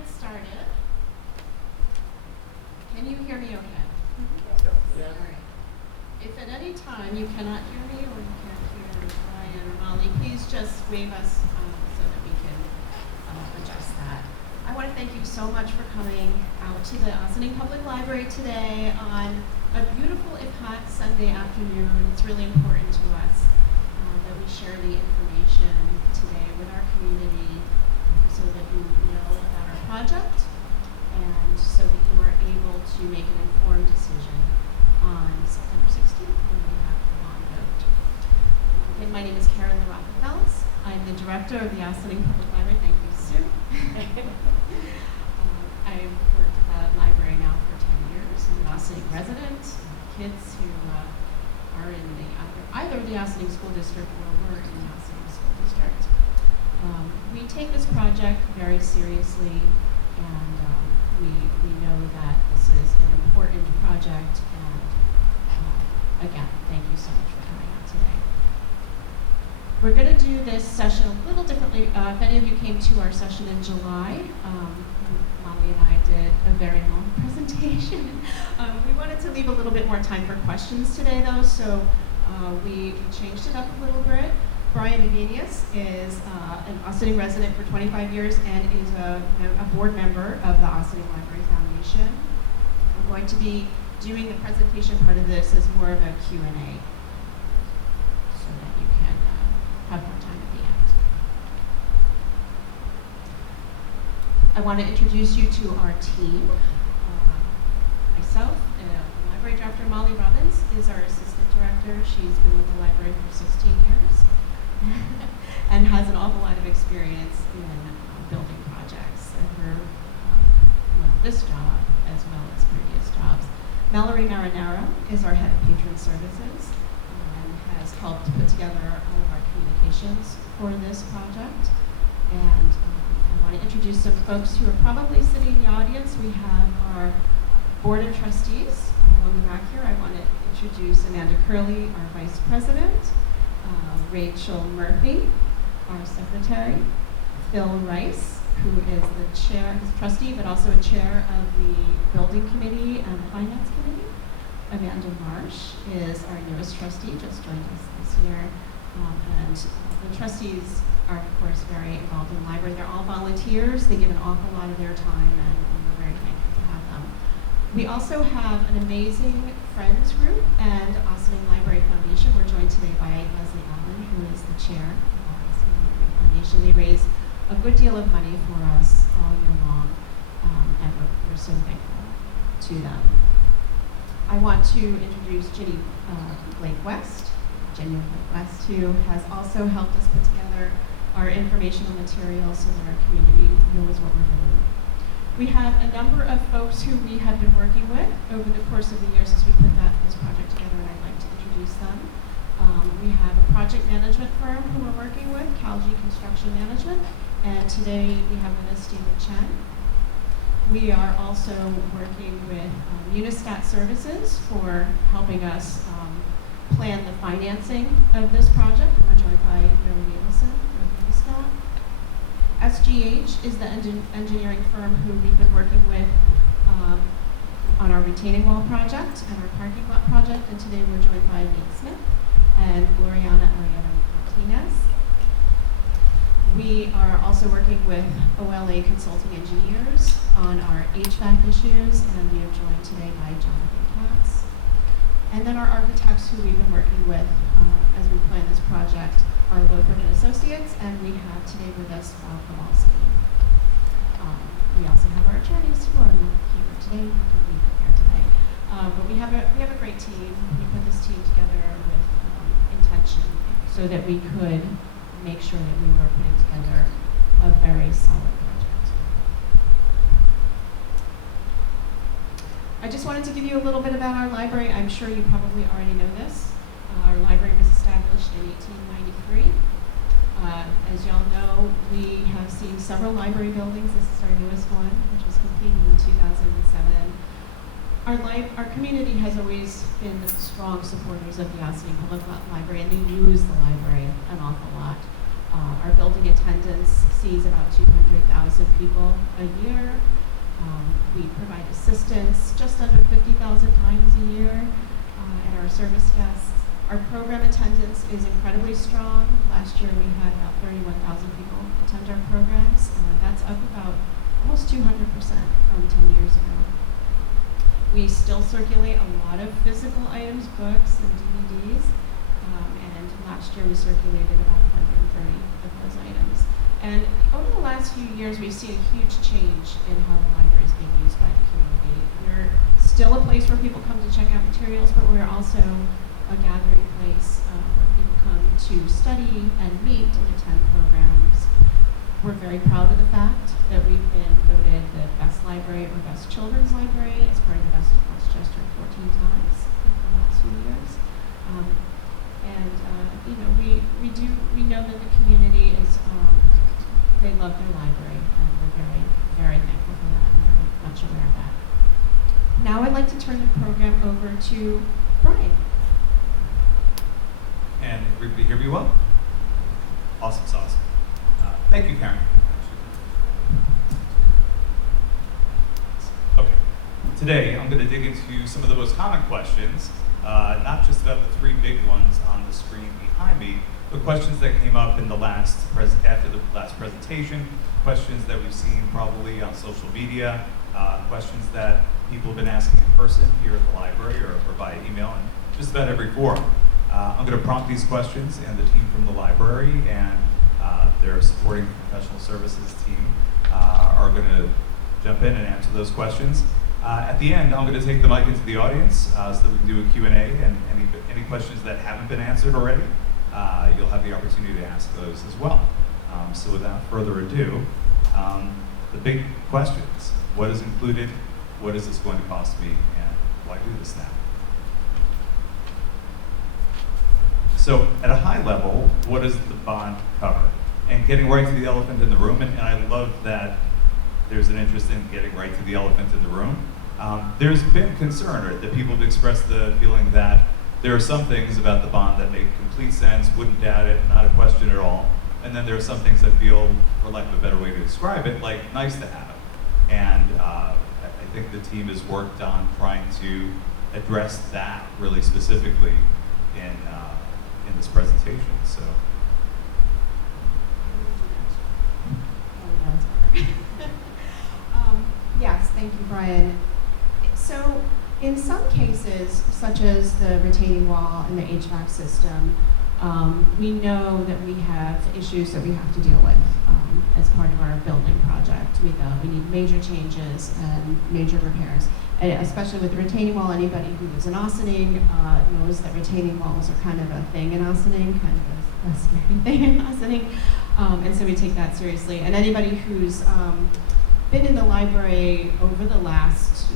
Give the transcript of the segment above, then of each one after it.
get started. Can you hear me okay? Yeah. All right. If at any time you cannot hear me or you can't hear Ryan or Molly, please just wave us so that we can adjust that. I want to thank you so much for coming out to the Ossining Public Library today on a beautiful, if hot, Sunday afternoon. It's really important to us that we share the information today with our community so that you know about our project and so that you are able to make an informed decision on September 16th when we have the bond vote. Again, my name is LaRocca-Fels. I'm the director of the Ossining Public Library. Thank you, Sue. I've worked at the library now for 10 years. I'm an Ossining resident. Kids who are in either the Ossining School District or were in the Ossining School District. We take this project very seriously, and we know that this is an important project. And again, thank you so much for coming out today. We're going to do this session a little differently. If any of you came to our session in July, Molly and I did a very long presentation. We wanted to leave a little bit more time for questions today, though, so we changed it up a little bit. Brian Evenius is an Ossining resident for 25 years and is a board member of the Ossining Library Foundation. I'm going to be doing the presentation part of this as more of a Q&A so that you can have more time at the end. I want to introduce you to our team. Myself, Library Director Molly Robbins is our assistant director. She's been with the library for 16 years and has an awful lot of experience in building projects and her, this job as well as previous jobs. Mallory Marinaro is our head of patron services and has helped put together all of our communications for this project. And I want to introduce some folks who are probably sitting in the audience. We have our board of trustees along the back here. I want to introduce Amanda Curley, our vice president, Rachel Murphy, our secretary, Phil Rice, who is the chair, he's a trustee, but also a chair of the building committee and finance committee. Amanda Marsh is our newest trustee, just joined us this year. And the trustees are, of course, very involved in the library. They're all volunteers. They give an awful lot of their time, and we're very thankful to have them. We also have an amazing friends group and Ossining Library Foundation. We're joined today by Leslie Allen, who is the chair of our Ossining Library Foundation. They raise a good deal of money for us all year long, and we're so thankful to them. I want to introduce Jenny Blake West, who has also helped us put together our informational materials so that our community knows what we're doing. We have a number of folks who we have been working with over the course of the year since we put this project together, and I'd like to introduce them. We have a project management firm who we're working with, Calgy Construction Management, and today we have with us Stephen Chen. We are also working with Unistat Services for helping us plan the financing of this project. We're joined by Mary Nielsen of Unistat. SGH is the engineering firm who we've been working with on our retaining wall project and our parking lot project, and today we're joined by Nate Smith and Gloriana Ariana Martinez. We are also working with OLA Consulting Engineers on our HVAC issues, and we are joined today by Jonathan Katz. And then our architects who we've been working with as we plan this project are Lothar & Associates, and we have today with us Bob Kowalski. We also have our attorneys who are not here today, who don't need to be here today. But we have a great team. We put this team together with intention so that we could make sure that we were putting together a very solid project. I just wanted to give you a little bit about our library. I'm sure you probably already know this. Our library was established in 1893. As y'all know, we have seen several library buildings. This is our newest one, which was completed in 2007. Our community has always been strong supporters of the Ossining Public Library, and they use the library an awful lot. Our building attendance sees about 200,000 50,000 people a year. We provide assistance just under 50,000 times a year at our service desks. Our program attendance is incredibly strong. Last year we had about 31,000 people attend our programs. That's up about almost 200% from 10 years ago. We still circulate a lot of physical items, books and DVDs, and last year we circulated about 130 of those items. And over the last few years, we've seen a huge change in how the library is being used by the community. We're still a place where people come to check out materials, but we're also a gathering place where people come to study and meet and attend programs. We're very proud of the fact that we've been voted the best library or best children's library as part of the Best of Westchester 14 times in the last few years. We know that the community is, they love their library, and we're very, very thankful for that and very much aware of that. Now I'd like to turn the program over to Brian. And everybody hear me well? Awesome sauce. Thank you, Karen. Okay, today I'm going to dig into some of the most common questions, not just about the three big ones on the screen behind me, but questions that came up in the after the last presentation, questions that we've seen probably on social media, questions that people have been asking in person here at the library or via email and just about every forum. I'm going to prompt these questions, and the team from the library and their supporting professional services team are going to jump in and answer those questions. At the end, I'm going to take the mic into the audience so that we can do a Q&A, and any questions that haven't been answered already, you'll have the opportunity to ask those as well. So without further ado, the big questions. What is included? What is this going to cost me? And why do this now? So at a high level, what does the bond cover? And getting right to the elephant in the room, and I love that there's an interest in getting right to the elephant in the room. There's been concern, or that people have expressed the feeling that there are some things about the bond that make complete sense, wouldn't doubt it, not a question at all. And then there are some things that feel, for lack of a better way to describe it, like nice to have. And I think the team has worked on trying to address that really specifically in this presentation. So. Yes, thank you, Brian. So in some cases, such as the retaining wall and the HVAC system, we know that we have issues that we have to deal with as part of our building project. We need major changes and major repairs. And especially with the retaining wall, anybody who lives in Ossining knows that retaining walls are kind of a thing in Ossining, kind of a scary thing in Ossining. And so we take that seriously. And anybody who's been in the library over the last,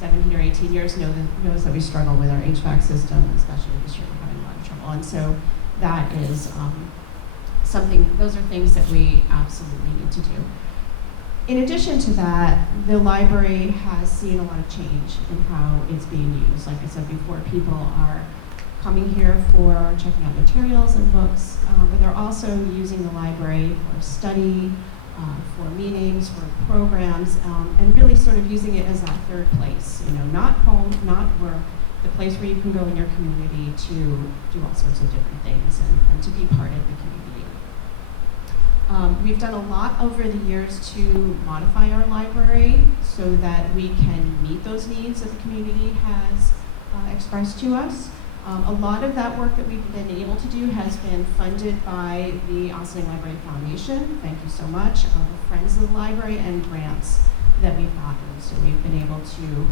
17 or 18 years knows that we struggle with our HVAC system, especially this year we're having a lot of trouble. And so that is those are things that we absolutely need to do. In addition to that, the library has seen a lot of change in how it's being used. Like I said before, people are coming here for checking out materials and books, but they're also using the library for study, for meetings, for programs, and really sort of using it as that third place. Not home, not work, the place where you can go in your community to do all sorts of different things and to be part of the community. We've done a lot over the years to modify our library so that we can meet those needs that the community has expressed to us. A lot of that work that we've been able to do has been funded by the Ossining Library Foundation. Thank you so much. The Friends of the Library and grants that we've gotten. So we've been able to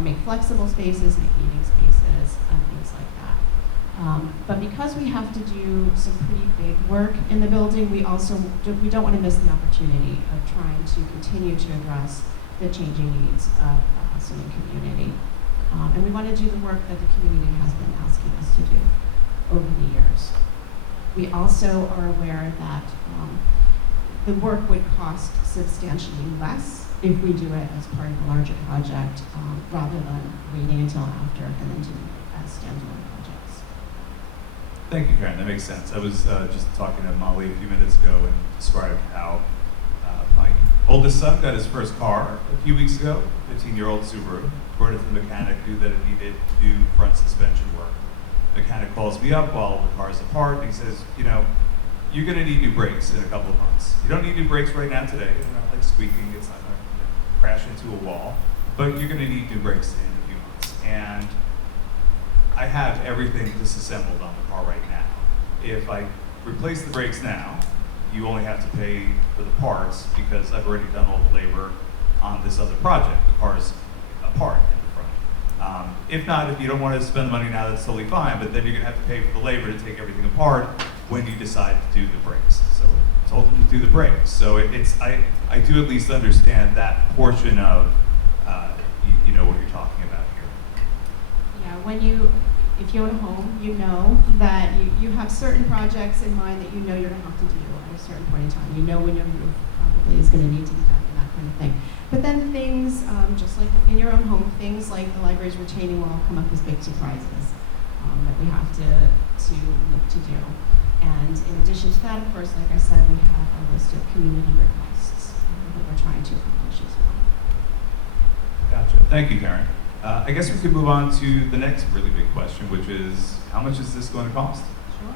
make flexible spaces, make meeting spaces, and things like that. But because we have to do some pretty big work in the building, we don't want to miss the opportunity of trying to continue to address the changing needs of the Ossining community. And we want to do the work that the community has been asking us to do over the years. We also are aware that the work would cost substantially less if we do it as part of a larger project rather than waiting until after and then doing it as standalone projects. Thank you, Karen. That makes sense. I was just talking to Molly a few minutes ago and described how my oldest son got his first car a few weeks ago, 15-year-old Subaru. Brought it to the mechanic, knew that it needed new front suspension work. Mechanic calls me up while the car's apart, and he says, you know, you're going to need new brakes in a couple of months. You don't need new brakes right now today. They're not like squeaking, it's not going to crash into a wall, but you're going to need new brakes in a few months. And I have everything disassembled on the car right now. If I replace the brakes now, you only have to pay for the parts because I've already done all the labor on this other project. The car's apart in the front. If not, if you don't want to spend the money now, that's totally fine, but then you're going to have to pay for the labor to take everything apart when you decide to do the brakes. So I told them to do the brakes. So I do at least understand that portion of you know what you're talking about here. Yeah, if you own a home, you know that you have certain projects in mind that you know you're going to have to do at a certain point in time. You know when your roof probably is going to need to be done and that kind of thing. But then things, just like in your own home, things like the library's retaining wall come up as big surprises that we have to look to do. And in addition to that, of course, like I said, we have a list of community requests that we're trying to accomplish as well. Gotcha. Thank you, Karen. I guess we could move on to the next really big question, which is, how much is this going to cost? Sure.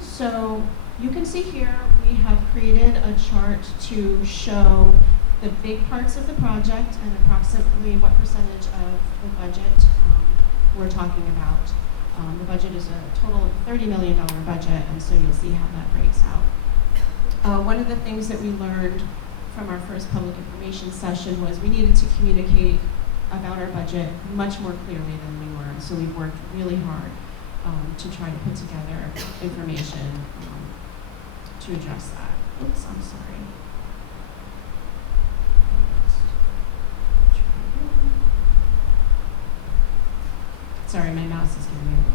So you can see here we have created a chart to show the big parts of the project and approximately what percentage of the budget we're talking about. The budget is a total of $30 million budget, and so you'll see how that breaks out. One of the things that we learned from our first public information session was we needed to communicate about our budget much more clearly than we were. And so we've worked really hard to try to put together information to address that. Oops, I'm sorry. Sorry, my mouse is giving me a little bit.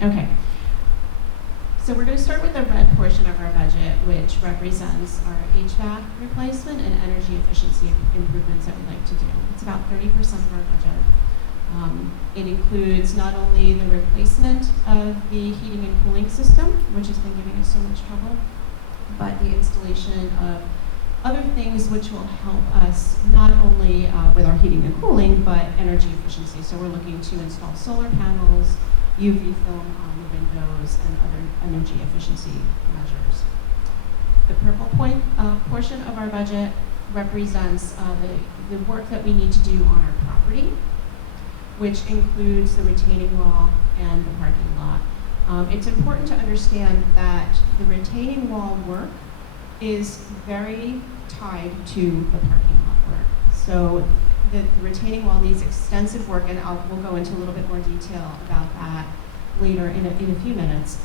Okay, so we're going to start with the red portion of our budget, which represents our HVAC replacement and energy efficiency improvements that we'd like to do. It's about 30% of our budget. It includes not only the replacement of the heating and cooling system, which has been giving us so much trouble, but the installation of other things which will help us not only with our heating and cooling, but energy efficiency. So we're looking to install solar panels, UV film on the windows, and other energy efficiency measures. The purple portion of our budget represents the work that we need to do on our property, which includes the retaining wall and the parking lot. It's important to understand that the retaining wall work is very tied to the parking lot work. So the retaining wall needs extensive work, and we'll go into a little bit more detail about that later in a few minutes.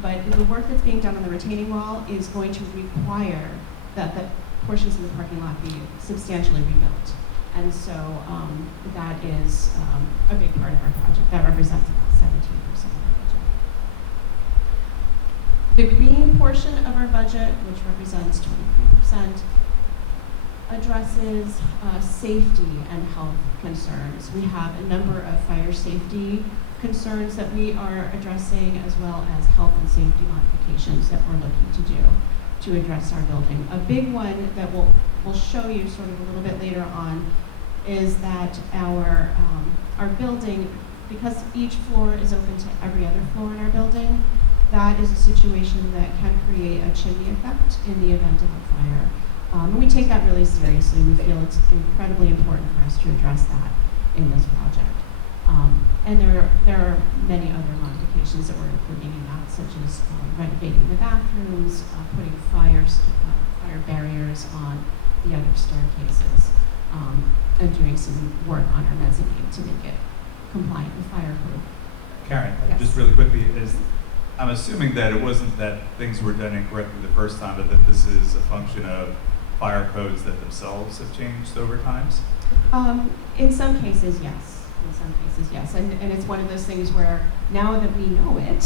But the work that's being done on the retaining wall is going to require that the portions of the parking lot be substantially rebuilt. And so that is a big part of our project. That represents about 17% of our budget. The green portion of our budget, which represents 23%, addresses safety and health concerns. We have a number of fire safety concerns that we are addressing, as well as health and safety modifications that we're looking to do to address our building. A big one that we'll show you sort of a little bit later on is that our building, because each floor is open to every other floor in our building, that is a situation that can create a chimney effect in the event of a fire. And we take that really seriously. We feel it's incredibly important for us to address that in this project. And there are many other modifications that we're including in that, such as renovating the bathrooms, putting fire barriers on the other staircases, and doing some work on our mezzanine to make it compliant with fire code. Karen, Yes. just really quickly, I'm assuming that it wasn't that things were done incorrectly the first time, but that this is a function of fire codes that themselves have changed over times? In some cases, yes. In some cases, yes. And it's one of those things where now that we know it,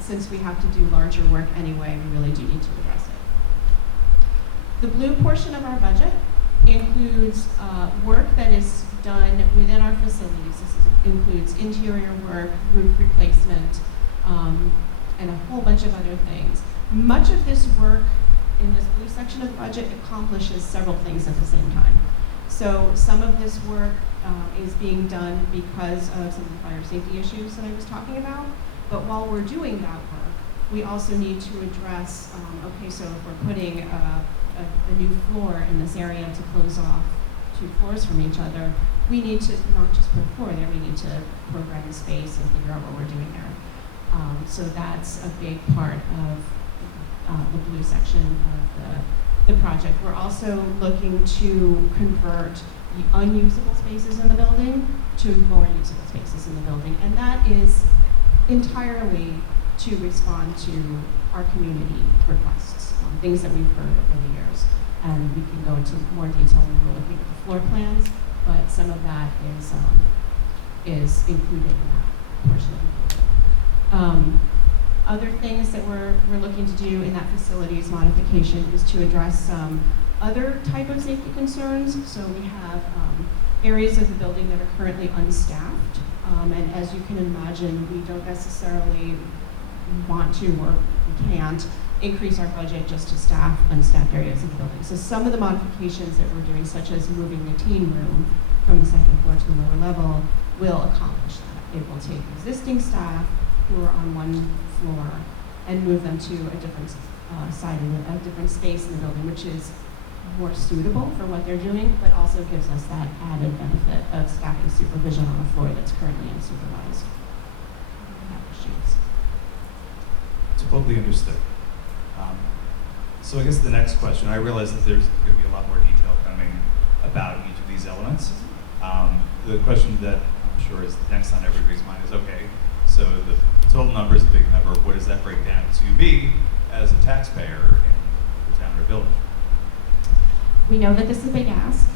since we have to do larger work anyway, we really do need to address it. The blue portion of our budget includes work that is done within our facilities. Includes interior work, roof replacement, and a whole bunch of other things. Much of this work in this blue section of the budget accomplishes several things at the same time. So some of this work is being done because of some of the fire safety issues that I was talking about. But while we're doing that work, we also need to address, okay, so if we're putting a new floor in this area to close off 2 floors from each other, we need to not just put a floor there, we need to program the space and figure out what we're doing there. So that's a big part of the blue section of the project. We're also looking to convert the unusable spaces in the building to more usable spaces in the building. And that is entirely to respond to our community requests, things that we've heard over the years. And we can go into more detail when we're looking at the floor plans, but some of that is included in that portion of the building. Other things that we're looking to do in that facilities modification is to address some other type of safety concerns. So we have areas of the building that are currently unstaffed, and as you can imagine, we don't necessarily want to or we can't increase our budget just to staff unstaffed areas of the building. So some of the modifications that we're doing, such as moving the teen room from the second floor to the lower level, will accomplish that. It will take existing staff who are on one floor and move them to a different a different space in the building, which is more suitable for what they're doing, but also gives us that added benefit of staffing supervision on a floor that's currently unsupervised. Totally understood. So I guess the next question, I realize that there's going to be a lot more detail coming about each of these elements. The question that I'm sure is next on everybody's mind is, okay, so the total number is a big number. What does that break down to me as a taxpayer in the town or village? We know that this is a big ask.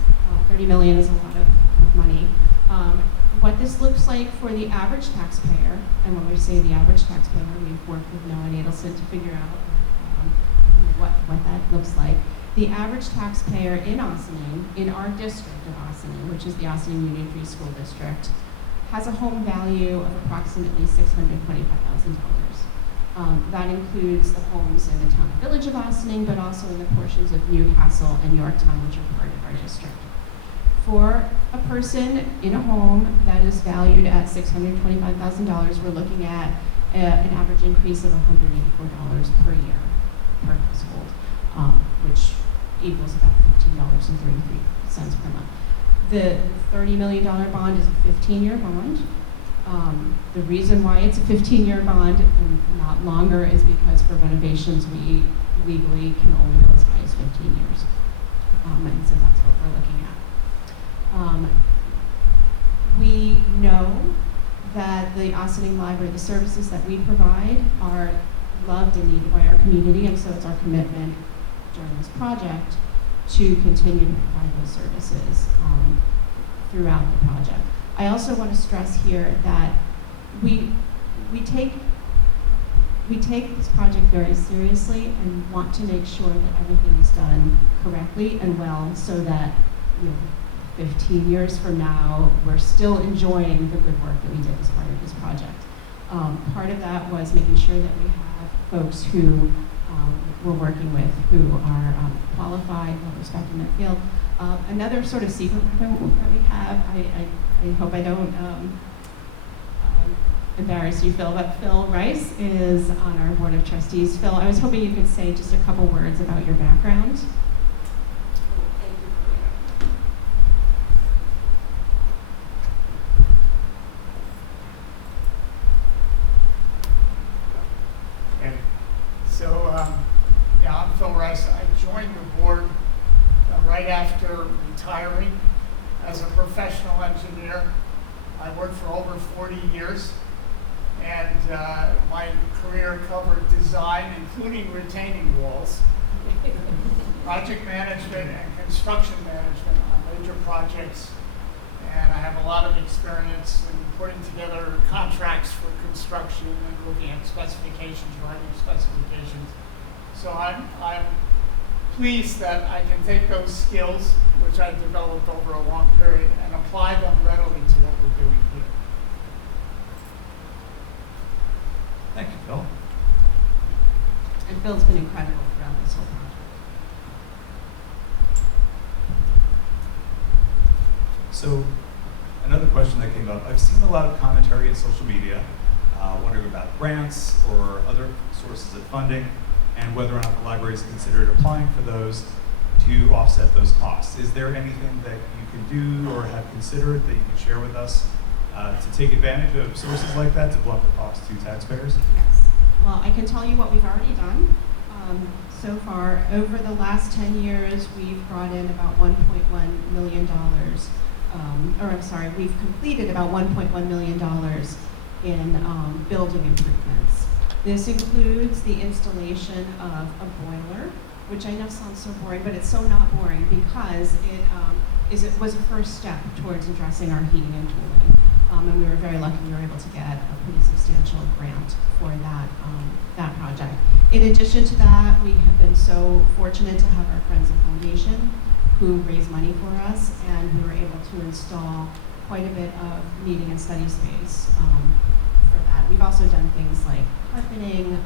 $30 million is a lot of money. What this looks like for the average taxpayer, and when we say the average taxpayer, we've worked with Noah and Adelson to figure out what that looks like. The average taxpayer in Ossining, in our district of Ossining, which is the Ossining Union Free School District, has a home value of approximately $625,000. That includes the homes in the town and village of Ossining, but also in the portions of Newcastle and Yorktown, which are part of our district. For a person in a home that is valued at $625,000, we're looking at an average increase of $184 per year per household, which equals about $15.33 per month. The $30 million bond is a 15-year bond. The reason why it's a 15-year bond and not longer is because for renovations, we legally can only go as high as 15 years. And so that's what we're looking at. We know that the Ossining Library, the services that we provide are loved and needed by our community, and so it's our commitment during this project to continue to provide those services throughout the project. I also want to stress here that we take this project very seriously and want to make sure that everything is done correctly and well, so that 15 years from now, we're still enjoying the good work that we did as part of this project. Part of that was making sure that we have folks who we're working with who are qualified, well respected in that field. Another sort of secret weapon that we have, I hope I don't embarrass you, Phil, but Phil Rice is on our board of trustees. Phil, I was hoping you could say just a couple words about your background. I'm Phil Rice. I joined the board right after retiring as a professional engineer. I worked for over 40 years, and my career covered design, including retaining walls, project management and construction management on major projects, and I have a lot of experience in putting together contracts for construction and looking at specifications, writing specifications. So I'm pleased that I can take those skills, which I've developed over a long period, and apply them readily to what we're doing here. Thank you, Phil. And Phil's been incredible throughout this whole project. So, another question that came up, I've seen a lot of commentary in social media, wondering about grants or other sources of funding, and whether or not the library is considered applying for those to offset those costs. Is there anything that you can do or have considered that you can share with us to take advantage of sources like that to blunt the cost to taxpayers? Yes. Well, I can tell you what we've already done. So far, over the last 10 years, we've brought in about $1.1 million. We've completed about $1.1 million in building improvements. This includes the installation of a boiler, which I know sounds so boring, but it's so not boring because it was a first step towards addressing our heating and cooling. And we were very lucky we were able to get a pretty substantial grant for that project. In addition to that, we have been so fortunate to have our Friends and Foundation who raised money for us, and we were able to install quite a bit of meeting and study space for that. We've also done things like carpeting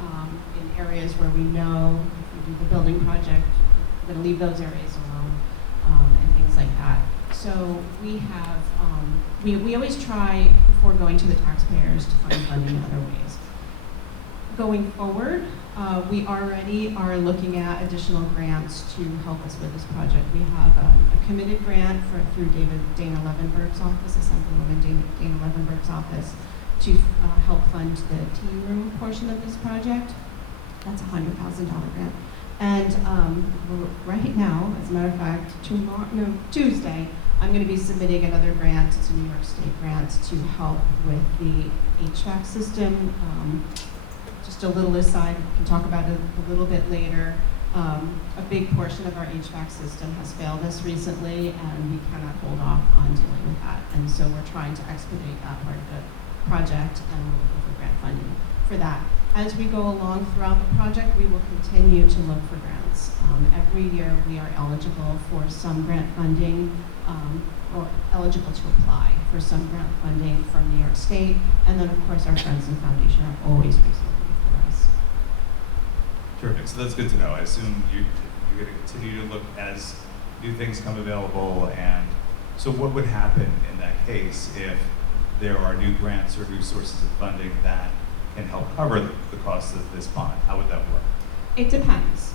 in areas where we know if we do the building project, we're going to leave those areas alone, and things like that. So we have, we always try before going to the taxpayers to find funding in other ways. Going forward, we already are looking at additional grants to help us with this project. We have a committed grant through Dana Levenberg's office, Assemblywoman Dana Levenberg's office, to help fund the teen room portion of this project. That's a $100,000 grant. And right now, as a matter of fact, Tuesday, I'm going to be submitting another grant. It's a New York State grant to help with the HVAC system. Just a little aside, we can talk about it a little bit later. A big portion of our HVAC system has failed us recently, and we cannot hold off on dealing with that. And so we're trying to expedite that part of the project, and we're looking for grant funding for that. As we go along throughout the project, we will continue to look for grants. Every year we are eligible for some grant funding, or eligible to apply for some grant funding from New York State, and then of course our Friends and Foundation are always raising money for us. Terrific, so that's good to know. I assume you're going to continue to look as new things come available, and so what would happen in that case if there are new grants or new sources of funding that can help cover the cost of this bond? How would that work? It depends.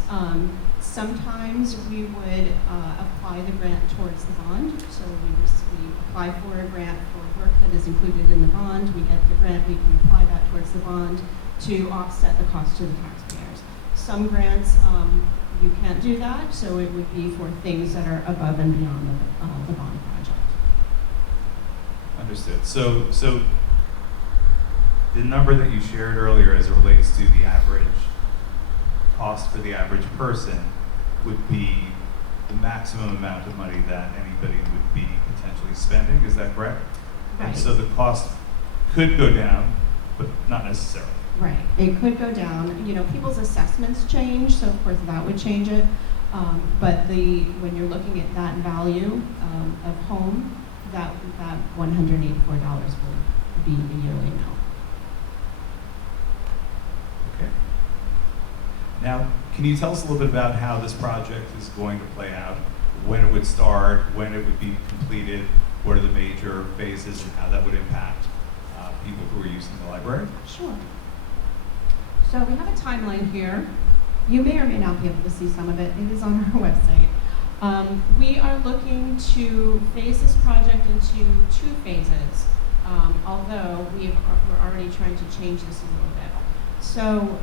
Sometimes we would apply the grant towards the bond. So we apply for a grant for work that is included in the bond. We get the grant, we can apply that towards the bond to offset the cost to the taxpayers. Some grants, you can't do that, so it would be for things that are above and beyond the bond project. Understood. So the number that you shared earlier as it relates to the average cost for the average person would be the maximum amount of money that anybody would be potentially spending, is that correct? Right. And so the cost could go down, but not necessarily. Right, it could go down. You know, people's assessments change, so of course that would change it. But when you're looking at that value of home, that $184 would be the yearly amount. Okay. Now, can you tell us a little bit about how this project is going to play out, when it would start, when it would be completed, what are the major phases, and how that would impact people who are using the library? Sure. So we have a timeline here. You may or may not be able to see some of it. It is on our website. We are looking to phase this project into 2 phases, although we're already trying to change this a little bit. So,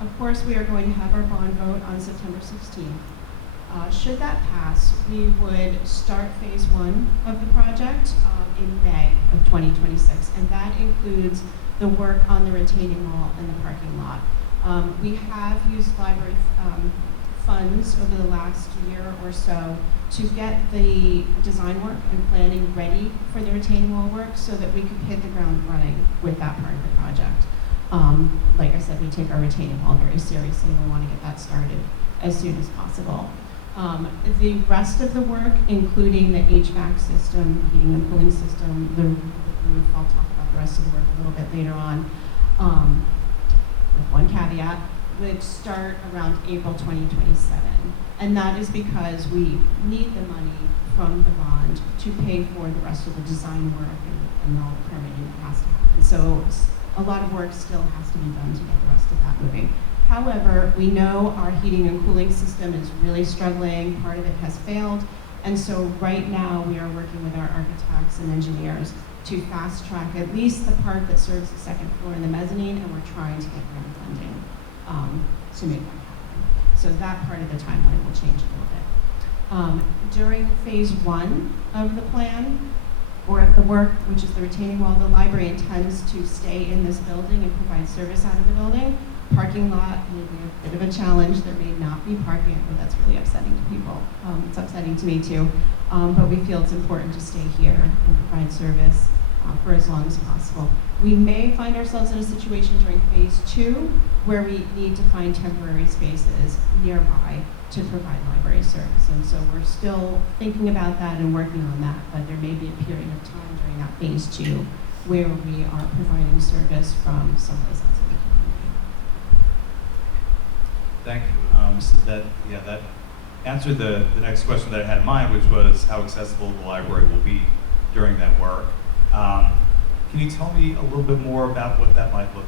of course, we are going to have our bond vote on September 16th. Should that pass, we would start phase 1 of the project in May of 2026, and that includes the work on the retaining wall and the parking lot. We have used library funds over the last year or so to get the design work and planning ready for the retaining wall work so that we could hit the ground running with that part of the project. Like I said, we take our retaining wall very seriously and we want to get that started as soon as possible. The rest of the work, including the HVAC system, heating and cooling system, the roof, I'll talk about the rest of the work a little bit later on, with one caveat, would start around April 2027. And that is because we need the money from the bond to pay for the rest of the design work and all the permitting that has to happen. So a lot of work still has to be done to get the rest of that moving. However, we know our heating and cooling system is really struggling. Part of it has failed. And so right now we are working with our architects and engineers to fast track at least the part that serves the second floor and the mezzanine, and we're trying to get grant funding to make that happen. So that part of the timeline will change a little bit. During phase 1 of the plan, or of the work, which is the retaining wall, the library intends to stay in this building and provide service out of the building. Parking lot may be a bit of a challenge. There may not be parking, but that's really upsetting to people. It's upsetting to me too. But we feel it's important to stay here and provide service for as long as possible. We may find ourselves in a situation during phase 2 where we need to find temporary spaces nearby to provide library service. And so we're still thinking about that and working on that, but there may be a period of time during that phase 2 where we are providing service from someplace else in the community. Thank you. So that answered the next question that I had in mind, which was how accessible the library will be during that work. Can you tell me a little bit more about what that might look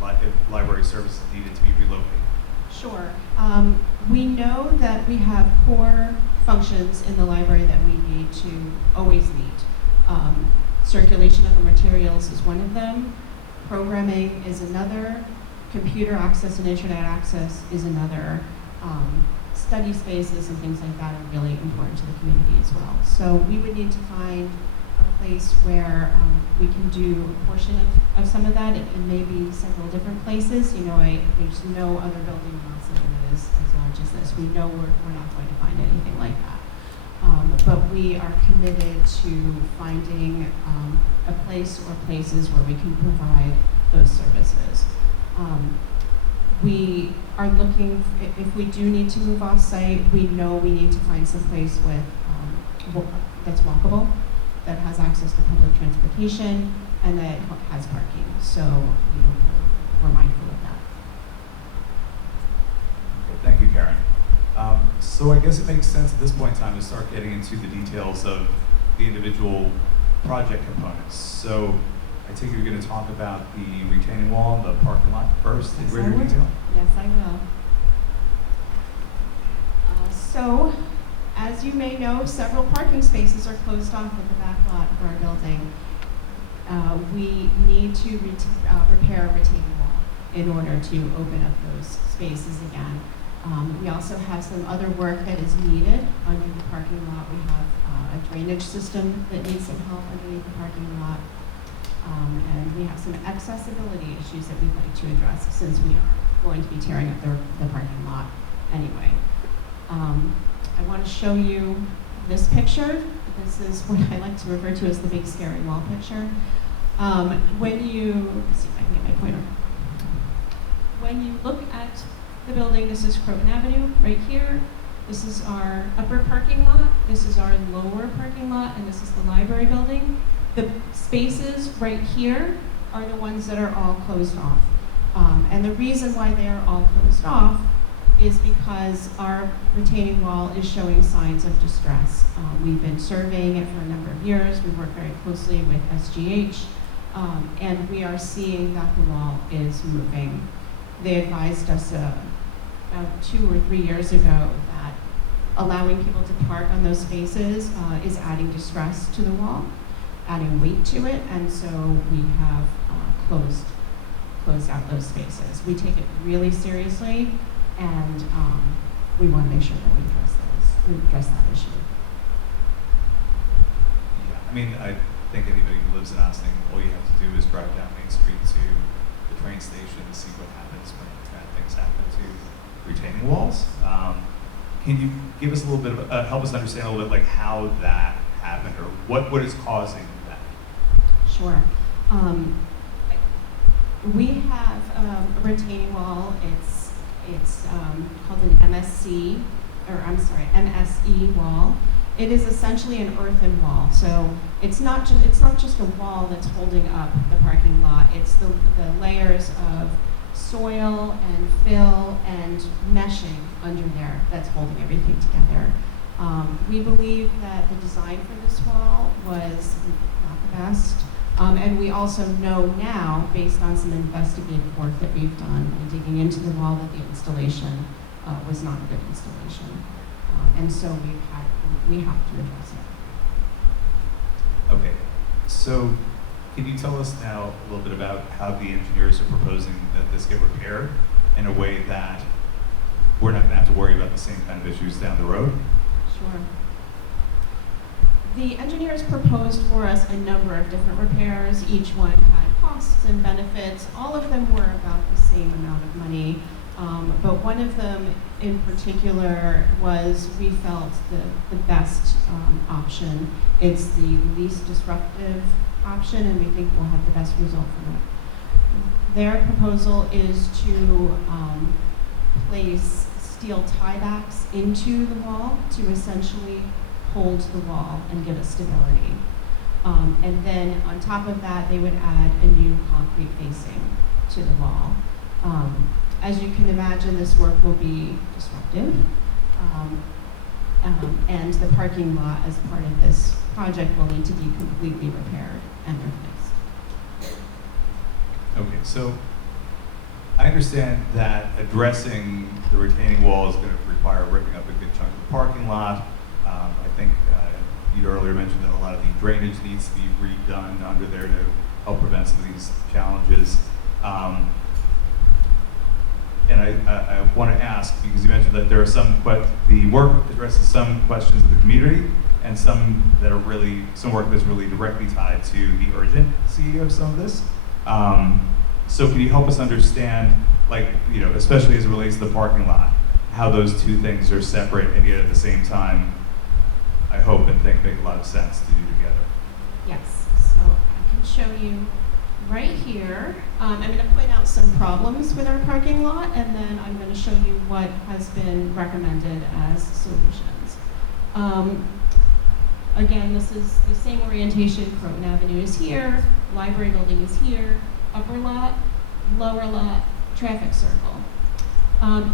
like if library services needed to be relocated? Sure. We know that we have core functions in the library that we need to always meet. Circulation of the materials is one of them. Programming is another. Computer access and internet access is another. Study spaces and things like that are really important to the community as well. So we would need to find a place where we can do a portion of some of that. It may be several different places. You know, there's no other building in Boston that is as large as this. We know we're not going to find anything like that. But we are committed to finding a place or places where we can provide those services. We are looking, if we do need to move off-site, we know we need to find some place with that's walkable, that has access to public transportation, and that has parking. So, you know, we're mindful of that. Okay, thank you, Karen. So I guess it makes sense at this point in time to start getting into the details of the individual project components. So I take it you're going to talk about the retaining wall and the parking lot first in greater detail? Yes, I will. So, as you may know, several parking spaces are closed off at the back lot of our building. We need to repair a retaining wall in order to open up those spaces again. We also have some other work that is needed under the parking lot. We have a drainage system that needs some help underneath the parking lot. And we have some accessibility issues that we'd like to address since we are going to be tearing up the parking lot anyway. I want to show you this picture. This is what I like to refer to as the big scary wall picture. When you, let's see if I can get my pointer. When you look at the building, this is Croton Avenue right here. This is our upper parking lot. This is our lower parking lot, and this is the library building. The spaces right here are the ones that are all closed off. And the reason why they are all closed off is because our retaining wall is showing signs of distress. We've been surveying it for a number of years. We work very closely with SGH, and we are seeing that the wall is moving. They advised us about 2 or 3 years ago that allowing people to park on those spaces is adding distress to the wall, adding weight to it, and so we have closed out those spaces. We take it really seriously, and we want to make sure that we address that issue. Yeah, I mean, I think anybody who lives in Austin, all you have to do is drive down Main Street to the train station and see what happens when bad things happen to retaining walls. can you give us a little bit of, help us understand a little bit like how that happened or what is causing that? Sure. We have a retaining wall. It's called an MSE wall. It is essentially an earthen wall. So it's not just a wall that's holding up the parking lot. It's the layers of soil and fill and meshing under there that's holding everything together. We believe that the design for this wall was not the best. And we also know now, based on some investigative work that we've done and digging into the wall, that the installation was not a good installation. And so we have to address it. Okay, so can you tell us now a little bit about how the engineers are proposing that this get repaired in a way that we're not going to have to worry about the same kind of issues down the road? Sure. The engineers proposed for us a number of different repairs. Each one had costs and benefits. All of them were about the same amount of money. But one of them in particular was, we felt, the best option. It's the least disruptive option, and we think we'll have the best result from it. Their proposal is to place steel tiebacks into the wall to essentially hold the wall and give it stability. And then on top of that, they would add a new concrete facing to the wall. As you can imagine, this work will be disruptive. And the parking lot, as part of this project, will need to be completely repaired and replaced. Okay, so I understand that addressing the retaining wall is going to require ripping up a good chunk of the parking lot. I think you'd earlier mentioned that a lot of the drainage needs to be redone under there to help prevent some of these challenges. And I want to ask, because you mentioned that there are the work addresses some questions of the community and some work that's really directly tied to the urgency of some of this. So can you help us understand, especially as it relates to the parking lot, how those two things are separate and yet at the same time, I hope and think make a lot of sense to do together? Yes, so I can show you right here. I'm going to point out some problems with our parking lot, and then I'm going to show you what has been recommended as solutions. Again, this is the same orientation. Croton Avenue is here, library building is here, upper lot, lower lot, traffic circle.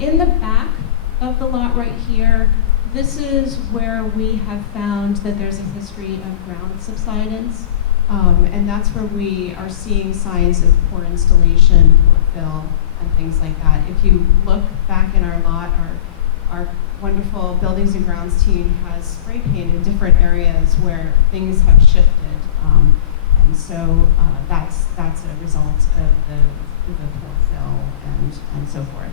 In the back of the lot right here, this is where we have found that there's a history of ground subsidence. And that's where we are seeing signs of poor installation, poor fill, and things like that. If you look back in our lot, our wonderful buildings and grounds team has spray painted different areas where things have shifted. And so that's a result of the poor fill and so forth.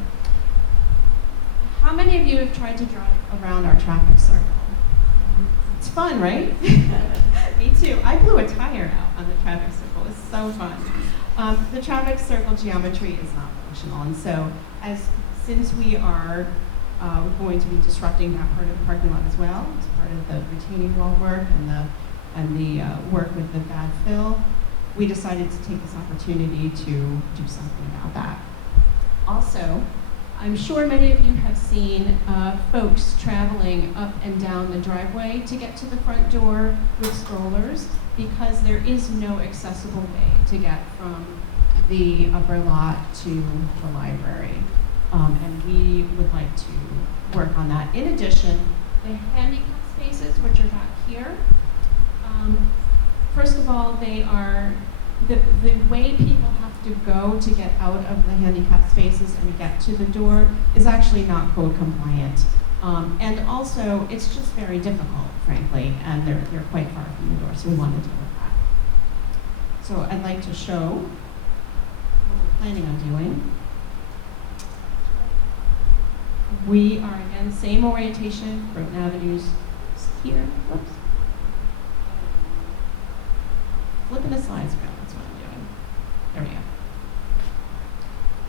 How many of you have tried to drive around our traffic circle? It's fun, right? Me too. I blew a tire out on the traffic circle. It's so fun. The traffic circle geometry is not functional, and so since we are going to be disrupting that part of the parking lot as well, as part of the retaining wall work and the work with the bad fill, we decided to take this opportunity to do something about that. Also, I'm sure many of you have seen folks traveling up and down the driveway to get to the front door with strollers, because there is no accessible way to get from the upper lot to the library. And we would like to work on that. In addition, the handicap spaces, which are back here, first of all, they are the way people have to go to get out of the handicap spaces and get to the door is actually not code compliant. And also, it's just very difficult, frankly, and they're quite far from the door, so we want to deal with that. So I'd like to show what we're planning on doing. We are, again, same orientation, Croton Avenue's here. Whoops. Flipping the slides around, that's what I'm doing. There we go.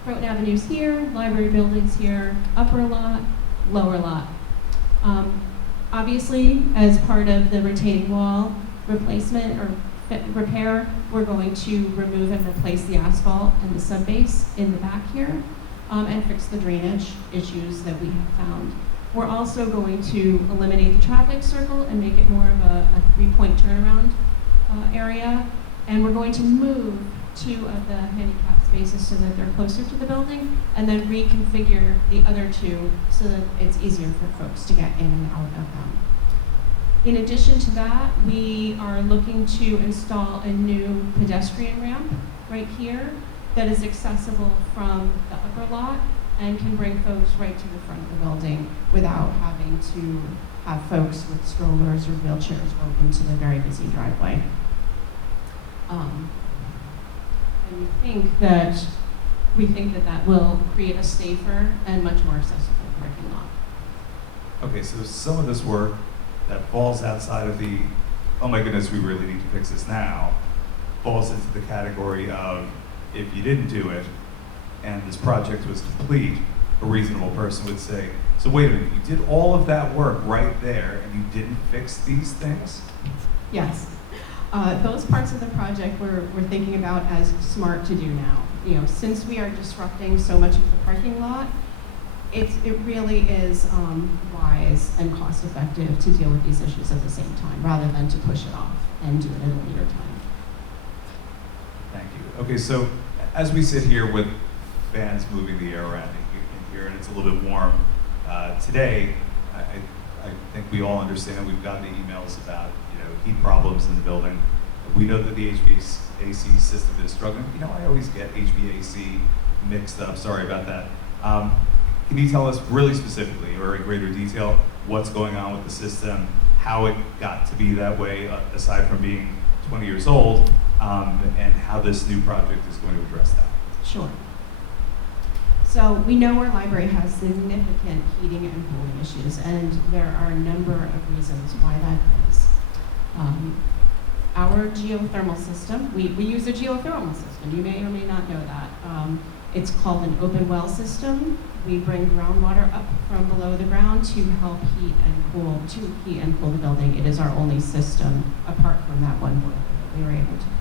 Croton Avenue's here, library building's here, upper lot, lower lot. Obviously, as part of the retaining wall replacement or repair, we're going to remove and replace the asphalt and the subbase in the back here, and fix the drainage issues that we have found. We're also going to eliminate the traffic circle and make it more of a three-point turnaround area. And we're going to move 2 of the handicap spaces so that they're closer to the building, and then reconfigure the other 2 so that it's easier for folks to get in and out of them. In addition to that, we are looking to install a new pedestrian ramp right here that is accessible from the upper lot and can bring folks right to the front of the building without having to have folks with strollers or wheelchairs go into the very busy driveway. And we think that that will create a safer and much more accessible parking lot. Okay, so some of this work that falls outside of the, oh my goodness, we really need to fix this now, falls into the category of, if you didn't do it and this project was complete, a reasonable person would say, so wait a minute, you did all of that work right there and you didn't fix these things? Yes. Those parts of the project we're thinking about as smart to do now. You know, since we are disrupting so much of the parking lot, it really is wise and cost effective to deal with these issues at the same time, rather than to push it off and do it at a later time. Thank you. Okay, so as we sit here with fans moving the air around in here, and it's a little bit warm today, I think we all understand. We've gotten the emails about heat problems in the building. We know that the HVAC system is struggling. I always get HVAC mixed up. Sorry about that. Can you tell us really specifically, or in greater detail, what's going on with the system, how it got to be that way, aside from being 20 years old, and how this new project is going to address that? Sure. So we know our library has significant heating and cooling issues, and there are a number of reasons why that is. Our geothermal system, we use a geothermal system. You may or may not know that. It's called an open well system. We bring groundwater up from below the ground to help heat and cool the building. It is our only system apart from that one boiler that we were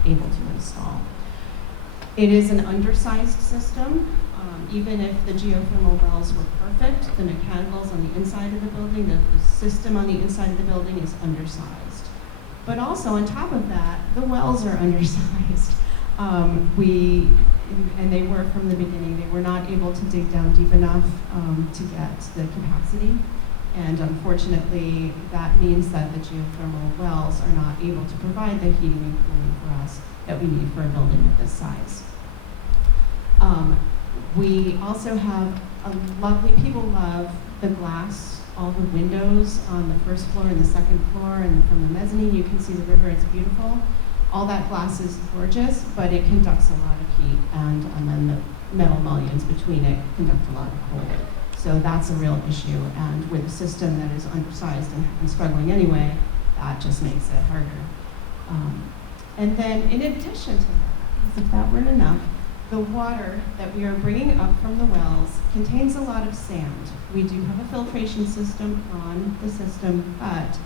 able to install. It is an undersized system. Even if the geothermal wells were perfect, the mechanicals on the inside of the building, the system on the inside of the building is undersized. But also on top of that, the wells are undersized. And they were from the beginning. They were not able to dig down deep enough to get the capacity. And unfortunately, that means that the geothermal wells are not able to provide the heating and cooling for us that we need for a building of this size. We also have people love the glass, all the windows on the first floor and the second floor, and from the mezzanine you can see the river, it's beautiful. All that glass is gorgeous, but it conducts a lot of heat, and then the metal mullions between it conduct a lot of cold. So that's a real issue, and with a system that is undersized and struggling anyway, that just makes it harder. And then in addition to that, as if that weren't enough, the water that we are bringing up from the wells contains a lot of sand. We do have a filtration system on the system, but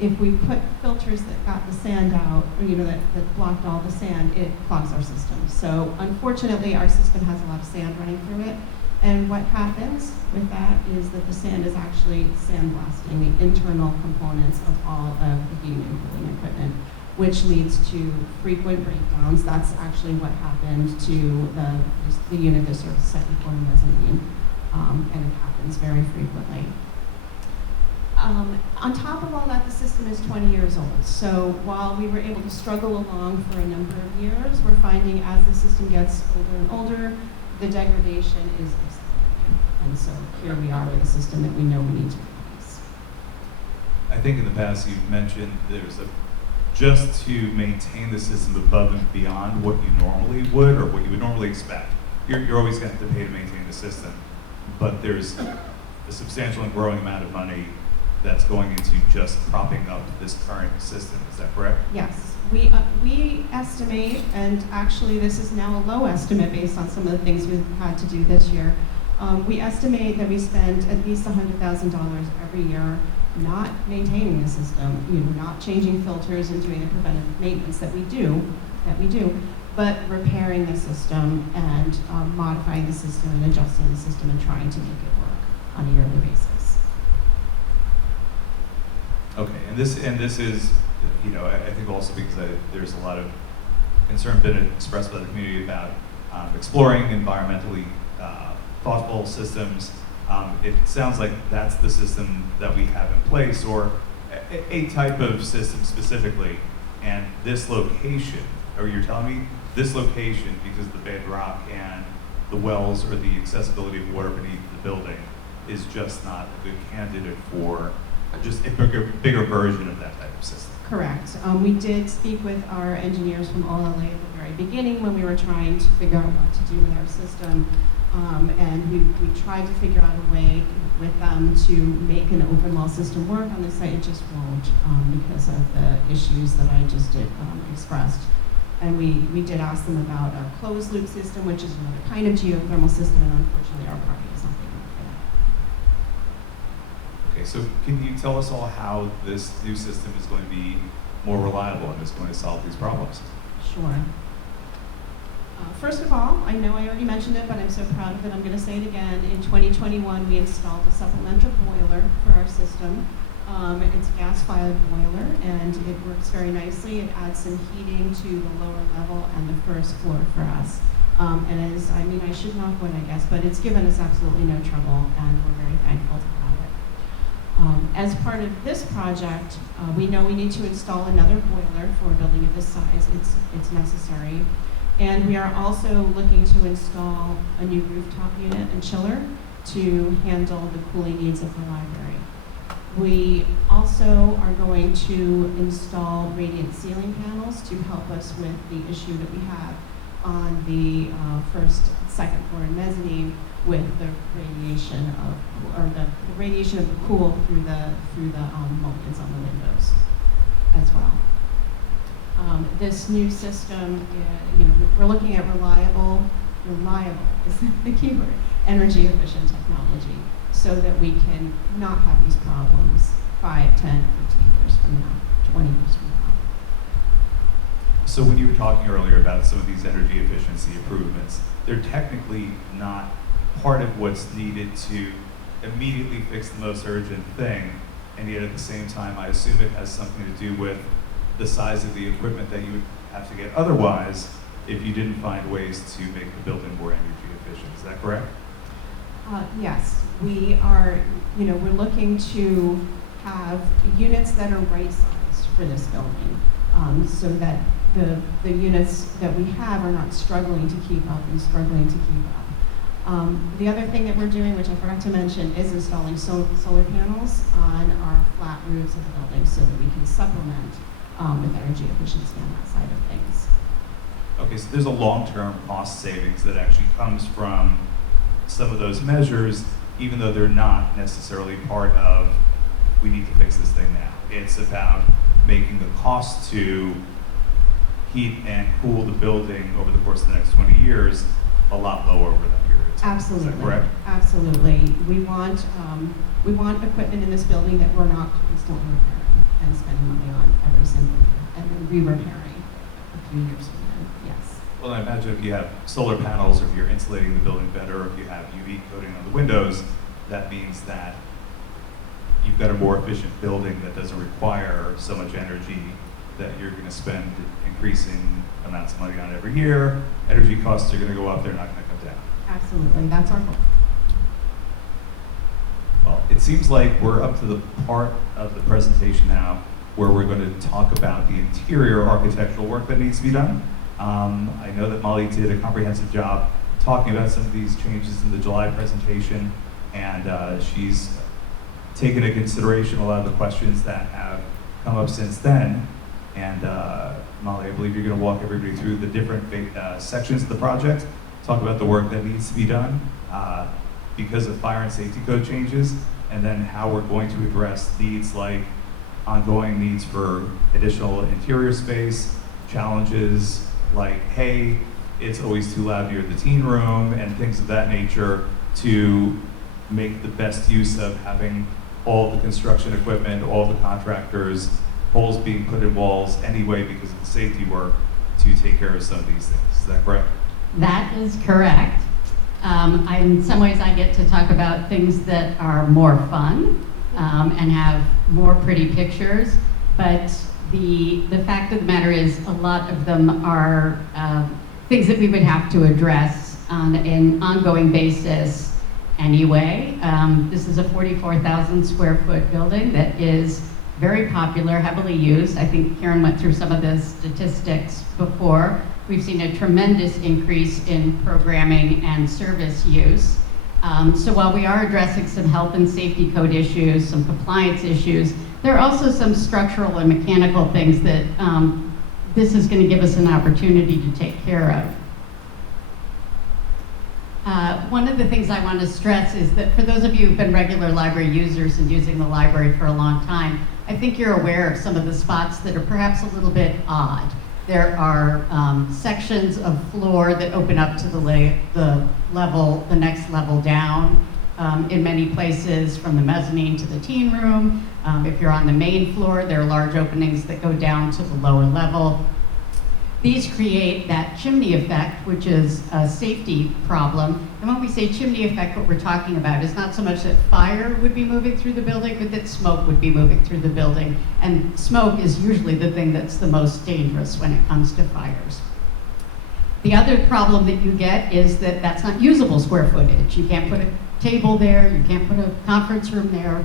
if we put filters that got the sand out, or, that blocked all the sand, it clogs our system. So unfortunately, our system has a lot of sand running through it. And what happens with that is that the sand is actually sandblasting the internal components of all of the heating and cooling equipment, which leads to frequent breakdowns. That's actually what happened to the unit that serves the second floor mezzanine, and it happens very frequently. On top of all that, the system is 20 years old. So while we were able to struggle along for a number of years, we're finding as the system gets older and older, the degradation is accelerating. And so here we are with a system that we know we need to replace. I think in the past you've mentioned just to maintain the system above and beyond what you normally would or what you would normally expect. You're always going to have to pay to maintain the system, but there's a substantial and growing amount of money that's going into just propping up this current system. Is that correct? Yes. We estimate, and actually this is now a low estimate based on some of the things we've had to do this year, We estimate that we spend at least $100,000 every year not maintaining the system, not changing filters and doing the preventive maintenance that we do, but repairing the system and modifying the system and adjusting the system and trying to make it work on a yearly basis. Okay, and this is, I think also because there's a lot of concern been expressed by the community about exploring environmentally thoughtful systems. It sounds like that's the system that we have in place, or a type of system specifically. And this location, or you're telling me this location, because of the bedrock and the wells or the accessibility of water beneath the building, is just not a good candidate for just a bigger version of that type of system. Correct. We did speak with our engineers from OLA at the very beginning when we were trying to figure out what to do with our system. And we tried to figure out a way with them to make an open well system work on the site. It just won't because of the issues that I just expressed. And we did ask them about a closed loop system, which is another kind of geothermal system, and unfortunately our property is not big enough for that. Okay, so can you tell us all how this new system is going to be more reliable and is going to solve these problems? Sure. First of all, I know I already mentioned it, but I'm so proud of it, I'm going to say it again. In 2021, we installed a supplemental boiler for our system. It's a gas-fired boiler, and it works very nicely. It adds some heating to the lower level and the first floor for us. And I should knock wood, I guess, but it's given us absolutely no trouble, and we're very thankful to have it. As part of this project, we know we need to install another boiler for a building of this size. It's necessary. And we are also looking to install a new rooftop unit and chiller to handle the cooling needs of the library. We also are going to install radiant ceiling panels to help us with the issue that we have on the second floor and mezzanine with the radiation of the cool through the mullions on the windows as well. This new system, we're looking at reliable is the key word, energy efficient technology, so that we can not have these problems 5, 10, 15 years from now, 20 years from now. So when you were talking earlier about some of these energy efficiency improvements, they're technically not part of what's needed to immediately fix the most urgent thing, and yet at the same time, I assume it has something to do with the size of the equipment that you would have to get otherwise if you didn't find ways to make the building more energy efficient. Is that correct? Yes, we are, we're looking to have units that are right-sized for this building, so that the units that we have are not struggling to keep up and struggling to keep up. The other thing that we're doing, which I forgot to mention, is installing solar panels on our flat roofs of the building so that we can supplement with energy efficiency on that side of things. Okay, so there's a long-term cost savings that actually comes from some of those measures, even though they're not necessarily part of, we need to fix this thing now. It's about making the cost to heat and cool the building over the course of the next 20 years a lot lower over that period of time. Absolutely. Is that correct? Absolutely. We want equipment in this building that we're not constantly repairing and spending money on every single year, and then re-repairing a few years from then. Yes. Well, I imagine if you have solar panels, or if you're insulating the building better, or if you have UV coating on the windows, that means that you've got a more efficient building that doesn't require so much energy that you're going to spend increasing amounts of money on every year. Energy costs are going to go up, they're not going to come down. Absolutely. That's our goal. Well, it seems like we're up to the part of the presentation now where we're going to talk about the interior architectural work that needs to be done. I know that Molly did a comprehensive job talking about some of these changes in the July presentation, and she's taken into consideration a lot of the questions that have come up since then. And Molly, I believe you're going to walk everybody through the different sections of the project, talk about the work that needs to be done because of fire and safety code changes, and then how we're going to address needs like ongoing needs for additional interior space, challenges like, hey, it's always too loud near the teen room, and things of that nature to make the best use of having all the construction equipment, all the contractors, holes being put in walls anyway because of the safety work to take care of some of these things. Is that correct? That is correct. In some ways, I get to talk about things that are more fun and have more pretty pictures, but the fact of the matter is a lot of them are things that we would have to address on an ongoing basis anyway. This is a 44,000 square foot building that is very popular, heavily used. I think Karen went through some of the statistics before. We've seen a tremendous increase in programming and service use. So while we are addressing some health and safety code issues, some compliance issues, there are also some structural and mechanical things that this is going to give us an opportunity to take care of. One of the things I want to stress is that for those of you who've been regular library users and using the library for a long time, I think you're aware of some of the spots that are perhaps a little bit odd. There are sections of floor that open up to the next level down. In many places, from the mezzanine to the teen room. If you're on the main floor, there are large openings that go down to the lower level. These create that chimney effect, which is a safety problem. And when we say chimney effect, what we're talking about is not so much that fire would be moving through the building, but that smoke would be moving through the building. And smoke is usually the thing that's the most dangerous when it comes to fires. The other problem that you get is that that's not usable square footage. You can't put a table there, you can't put a conference room there,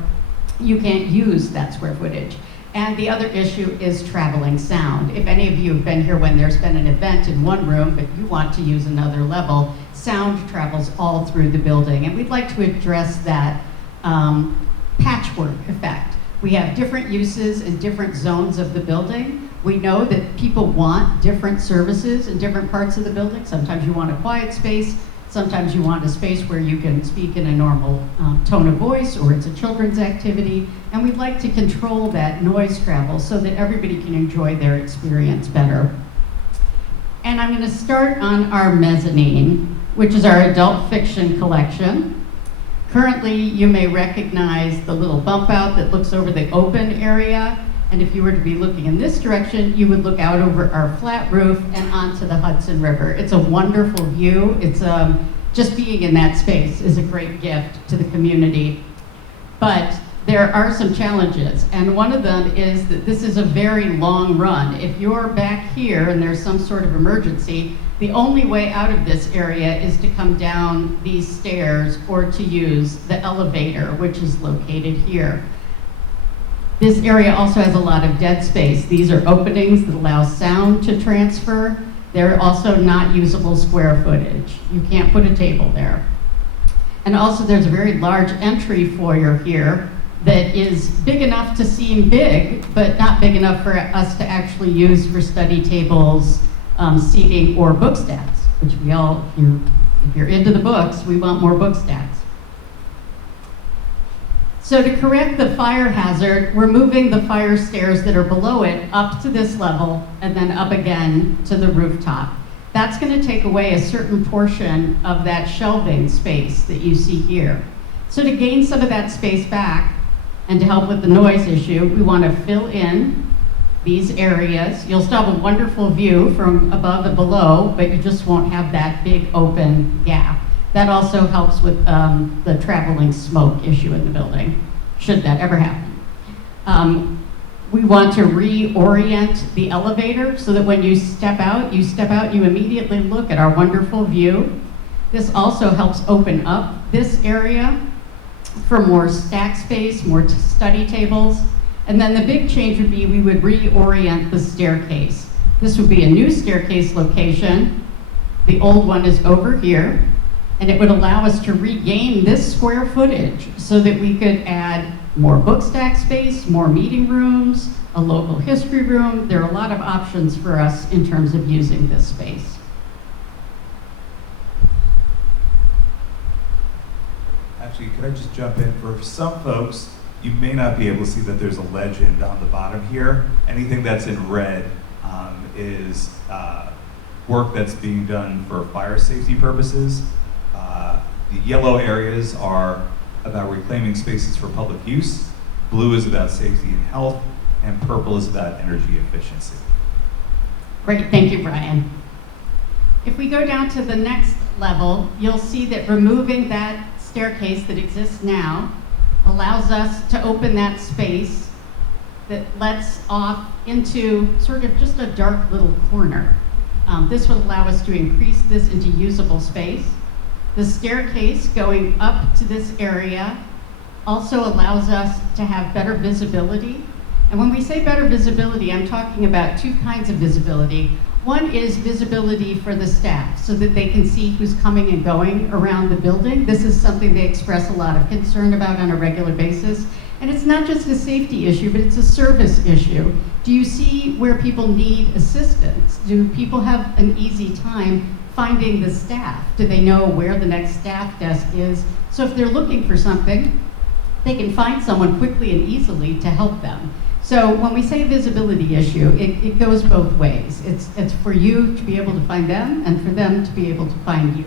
you can't use that square footage. And the other issue is traveling sound. If any of you have been here when there's been an event in one room, but you want to use another level, sound travels all through the building. And we'd like to address that patchwork effect. We have different uses in different zones of the building. We know that people want different services in different parts of the building. Sometimes you want a quiet space, sometimes you want a space where you can speak in a normal tone of voice, or it's a children's activity. And we'd like to control that noise travel so that everybody can enjoy their experience better. And I'm going to start on our mezzanine, which is our adult fiction collection. Currently, you may recognize the little bump out that looks over the open area. And if you were to be looking in this direction, you would look out over our flat roof and onto the Hudson River. It's a wonderful view. It's just being in that space is a great gift to the community. But there are some challenges, and one of them is that this is a very long run. If you're back here and there's some sort of emergency, the only way out of this area is to come down these stairs or to use the elevator, which is located here. This area also has a lot of dead space. These are openings that allow sound to transfer. They're also not usable square footage. You can't put a table there. And also there's a very large entry foyer here that is big enough to seem big, but not big enough for us to actually use for study tables, seating, or book stacks, which we all, if you're into the books, we want more book stacks. So to correct the fire hazard, we're moving the fire stairs that are below it up to this level and then up again to the rooftop. That's going to take away a certain portion of that shelving space that you see here. So to gain some of that space back and to help with the noise issue, we want to fill in these areas. You'll still have a wonderful view from above and below, but you just won't have that big open gap. That also helps with the traveling smoke issue in the building, should that ever happen. We want to reorient the elevator so that when you step out, you immediately look at our wonderful view. This also helps open up this area for more stack space, more study tables. And then the big change would be we would reorient the staircase. This would be a new staircase location. The old one is over here. And it would allow us to regain this square footage so that we could add more book stack space, more meeting rooms, a local history room. There are a lot of options for us in terms of using this space. Actually, could I just jump in? For some folks, you may not be able to see that there's a legend on the bottom here. Anything that's in red is work that's being done for fire safety purposes. The yellow areas are about reclaiming spaces for public use, blue is about safety and health, and purple is about energy efficiency. Great, thank you, Brian. If we go down to the next level, you'll see that removing that staircase that exists now allows us to open that space that lets off into sort of just a dark little corner. This would allow us to increase this into usable space. The staircase going up to this area also allows us to have better visibility. And when we say better visibility, I'm talking about two kinds of visibility. One is visibility for the staff so that they can see who's coming and going around the building. This is something they express a lot of concern about on a regular basis. And it's not just a safety issue, but it's a service issue. Do you see where people need assistance? Do people have an easy time finding the staff? Do they know where the next staff desk is? So if they're looking for something, they can find someone quickly and easily to help them. So when we say visibility issue, it goes both ways. It's for you to be able to find them and for them to be able to find you.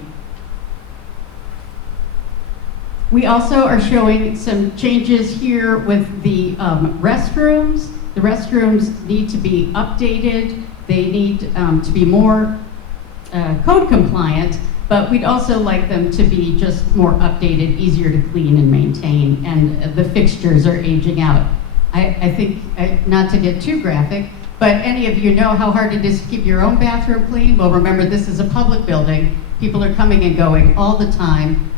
We also are showing some changes here with the restrooms. The restrooms need to be updated. They need to be more code compliant, but we'd also like them to be just more updated, easier to clean and maintain, and the fixtures are aging out. I think, not to get too graphic, but any of you know how hard it is to keep your own bathroom clean? Well, remember, this is a public building. People are coming and going all the time.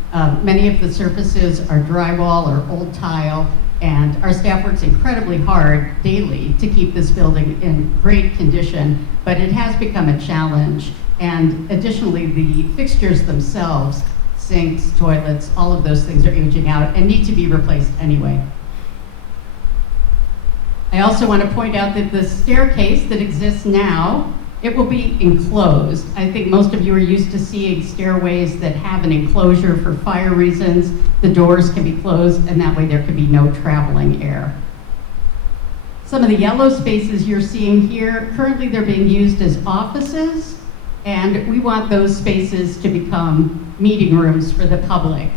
Many of the surfaces are drywall or old tile, and our staff works incredibly hard daily to keep this building in great condition, but it has become a challenge. And additionally, the fixtures themselves, sinks, toilets, all of those things are aging out and need to be replaced anyway. I also want to point out that the staircase that exists now, it will be enclosed. I think most of you are used to seeing stairways that have an enclosure for fire reasons. The doors can be closed, and that way there can be no traveling air. Some of the yellow spaces you're seeing here, currently they're being used as offices, and we want those spaces to become meeting rooms for the public.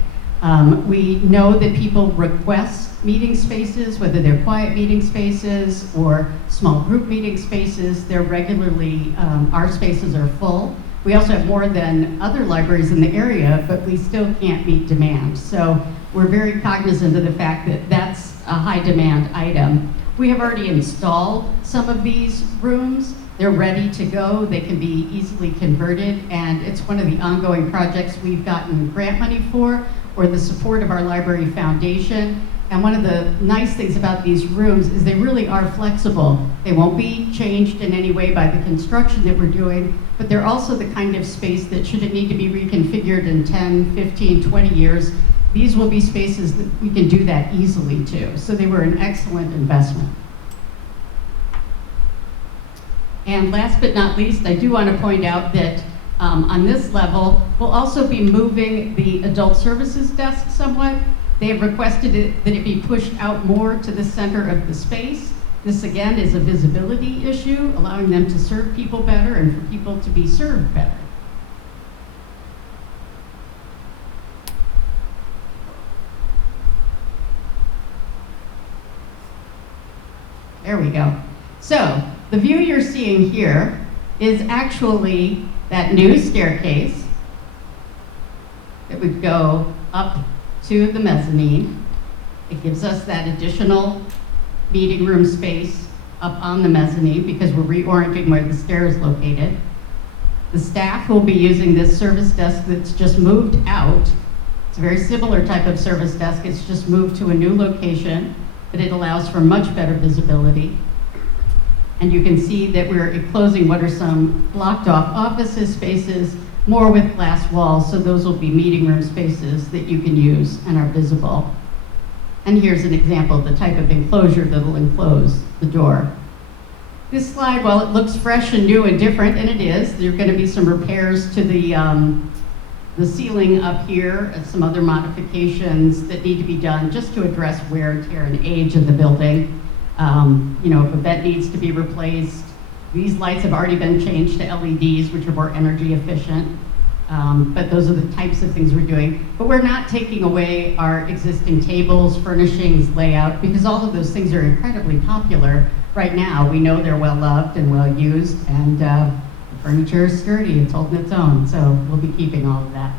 We know that people request meeting spaces, whether they're quiet meeting spaces or small group meeting spaces. They're regularly, our spaces are full. We also have more than other libraries in the area, but we still can't meet demand. So we're very cognizant of the fact that that's a high demand item. We have already installed some of these rooms. They're ready to go. They can be easily converted, and it's one of the ongoing projects we've gotten grant money for, or the support of our library foundation. And one of the nice things about these rooms is they really are flexible. They won't be changed in any way by the construction that we're doing, but they're also the kind of space that should it need to be reconfigured in 10, 15, 20 years, these will be spaces that we can do that easily too. So they were an excellent investment. And last but not least, I do want to point out that on this level, we'll also be moving the adult services desk somewhat. They have requested that it be pushed out more to the center of the space. This again is a visibility issue, allowing them to serve people better and for people to be served better. There we go. So the view you're seeing here is actually that new staircase that would go up to the mezzanine. It gives us that additional meeting room space up on the mezzanine because we're reorienting where the stair is located. The staff will be using this service desk that's just moved out. It's a very similar type of service desk. It's just moved to a new location, but it allows for much better visibility. And you can see that we're enclosing what are some blocked off offices spaces, more with glass walls, so those will be meeting room spaces that you can use and are visible. And here's an example of the type of enclosure that will enclose the door. This slide, while it looks fresh and new and different, and it is, there are going to be some repairs to the ceiling up here and some other modifications that need to be done just to address wear and tear and age of the building. You know, if a vent needs to be replaced, these lights have already been changed to LEDs, which are more energy efficient. But those are the types of things we're doing. But we're not taking away our existing tables, furnishings, layout, because all of those things are incredibly popular right now. We know they're well loved and well used, and the furniture is sturdy, it's holding its own, so we'll be keeping all of that.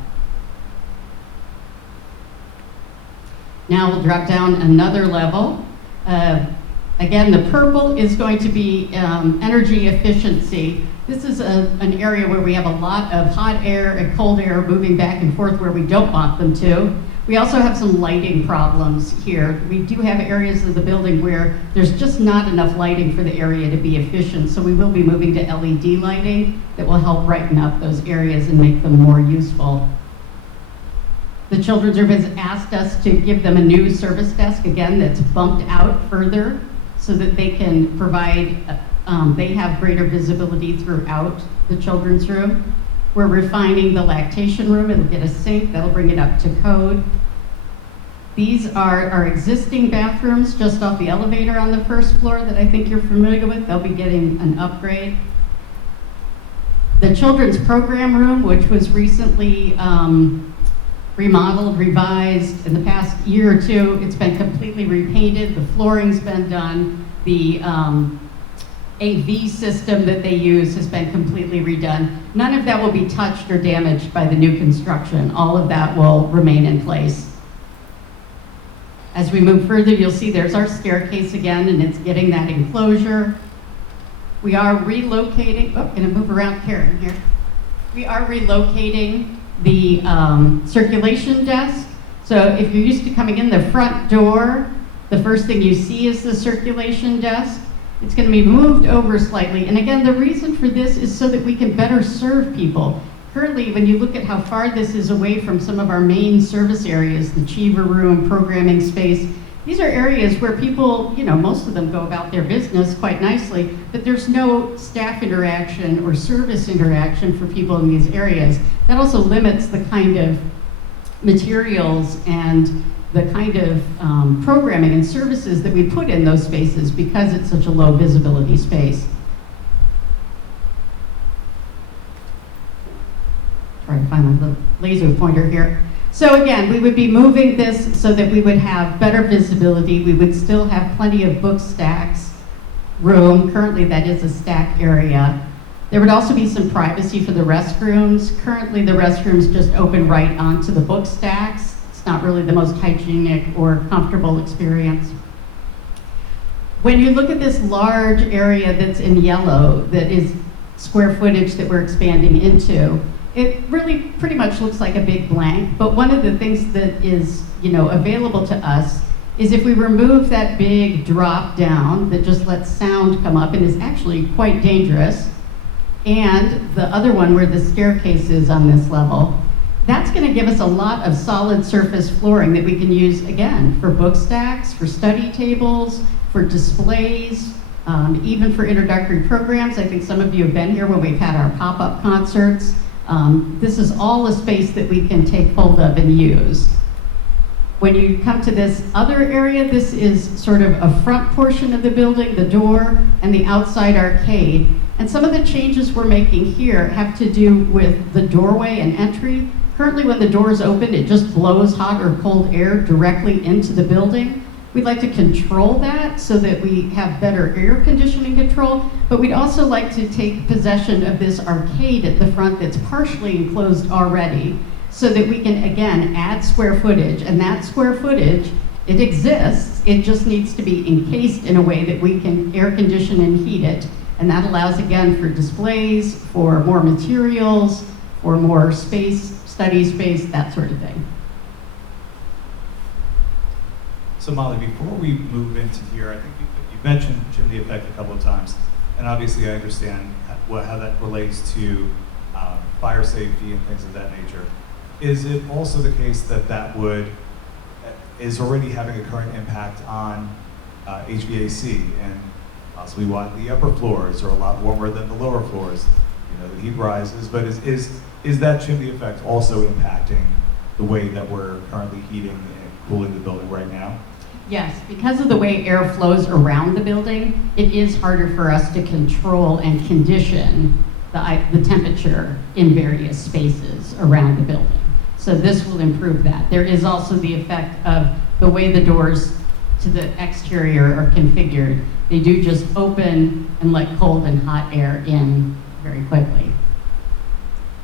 Now we'll drop down another level. Again, the purple is going to be energy efficiency. This is an area where we have a lot of hot air and cold air moving back and forth where we don't want them to. We also have some lighting problems here. We do have areas of the building where there's just not enough lighting for the area to be efficient, so we will be moving to LED lighting that will help brighten up those areas and make them more useful. The Children's Room has asked us to give them a new service desk, again, that's bumped out further so that they can provide, they have greater visibility throughout the Children's Room. We're refining the lactation room. It'll get a sink, that'll bring it up to code. These are our existing bathrooms just off the elevator on the first floor that I think you're familiar with. They'll be getting an upgrade. The children's program room, which was recently remodeled, revised in the past year or two. It's been completely repainted. The flooring's been done. The AV system that they use has been completely redone. None of that will be touched or damaged by the new construction. All of that will remain in place. As we move further, you'll see there's our staircase again, and it's getting that enclosure. We are relocating, gonna move around Karen here. We are relocating the circulation desk. So if you're used to coming in the front door, the first thing you see is the circulation desk. It's going to be moved over slightly. And again, the reason for this is so that we can better serve people. Currently, when you look at how far this is away from some of our main service areas, the Cheever room, programming space, these are areas where people, you know, most of them go about their business quite nicely, but there's no staff interaction or service interaction for people in these areas. That also limits the kind of materials and the kind of programming and services that we put in those spaces because it's such a low visibility space. Try to find the laser pointer here. So again, we would be moving this so that we would have better visibility. We would still have plenty of book stacks room. Currently that is a stack area. There would also be some privacy for the restrooms. Currently the restrooms just open right onto the book stacks. It's not really the most hygienic or comfortable experience. When you look at this large area that's in yellow, that is square footage that we're expanding into, it really pretty much looks like a big blank, but one of the things that is, you know, available to us is if we remove that big drop down that just lets sound come up and is actually quite dangerous, and the other one where the staircase is on this level, that's going to give us a lot of solid surface flooring that we can use, again, for book stacks, for study tables, for displays, even for introductory programs. I think some of you have been here when we've had our pop-up concerts. This is all a space that we can take hold of and use. When you come to this other area, this is sort of a front portion of the building, the door, and the outside arcade. And some of the changes we're making here have to do with the doorway and entry. Currently, when the doors open, it just blows hot or cold air directly into the building. We'd like to control that so that we have better air conditioning control, but we'd also like to take possession of this arcade at the front that's partially enclosed already so that we can, again, add square footage. And that square footage, it exists, it just needs to be encased in a way that we can air condition and heat it. And that allows, again, for displays, for more materials, for more space, study space, that sort of thing. So Molly, before we move into here, I think you mentioned chimney effect a couple of times, and obviously I understand how that relates to fire safety and things of that nature. Is it also the case that is already having a current impact on HVAC and possibly why the upper floors are a lot warmer than the lower floors? You know, the heat rises, but is that chimney effect also impacting the way that we're currently heating and cooling the building right now? Yes, because of the way air flows around the building, it is harder for us to control and condition the the temperature in various spaces around the building. So this will improve that. There is also the effect of the way the doors to the exterior are configured. They do just open and let cold and hot air in very quickly.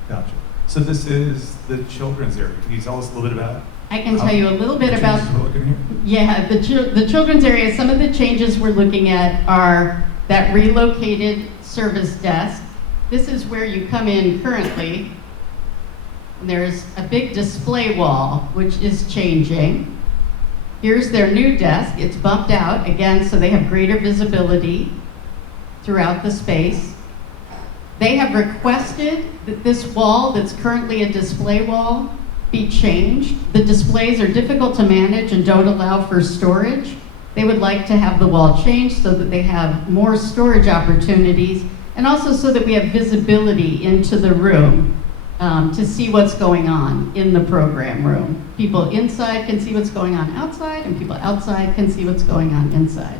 Gotcha. So this is the children's area. Can you tell us a little bit about? I can tell you a little bit about. Changes we're looking here? Yeah, the children's area. Some of the changes we're looking at are that relocated service desk. This is where you come in currently. And there's a big display wall, which is changing. Here's their new desk. It's bumped out, again, so they have greater visibility throughout the space. They have requested that this wall that's currently a display wall be changed. The displays are difficult to manage and don't allow for storage. They would like to have the wall changed so that they have more storage opportunities, and also so that we have visibility into the room to see what's going on in the program room. People inside can see what's going on outside, and people outside can see what's going on inside.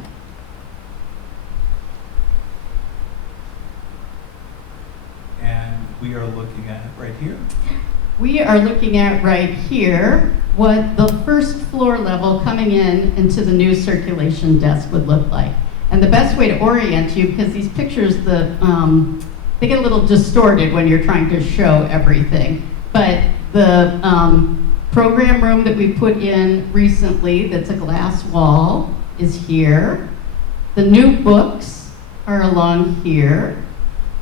And we are looking at right here. We are looking at right here what the first floor level coming in into the new circulation desk would look like. And the best way to orient you, because these pictures, they get a little distorted when you're trying to show everything. But the program room that we put in recently, that's a glass wall, is here. The new books are along here.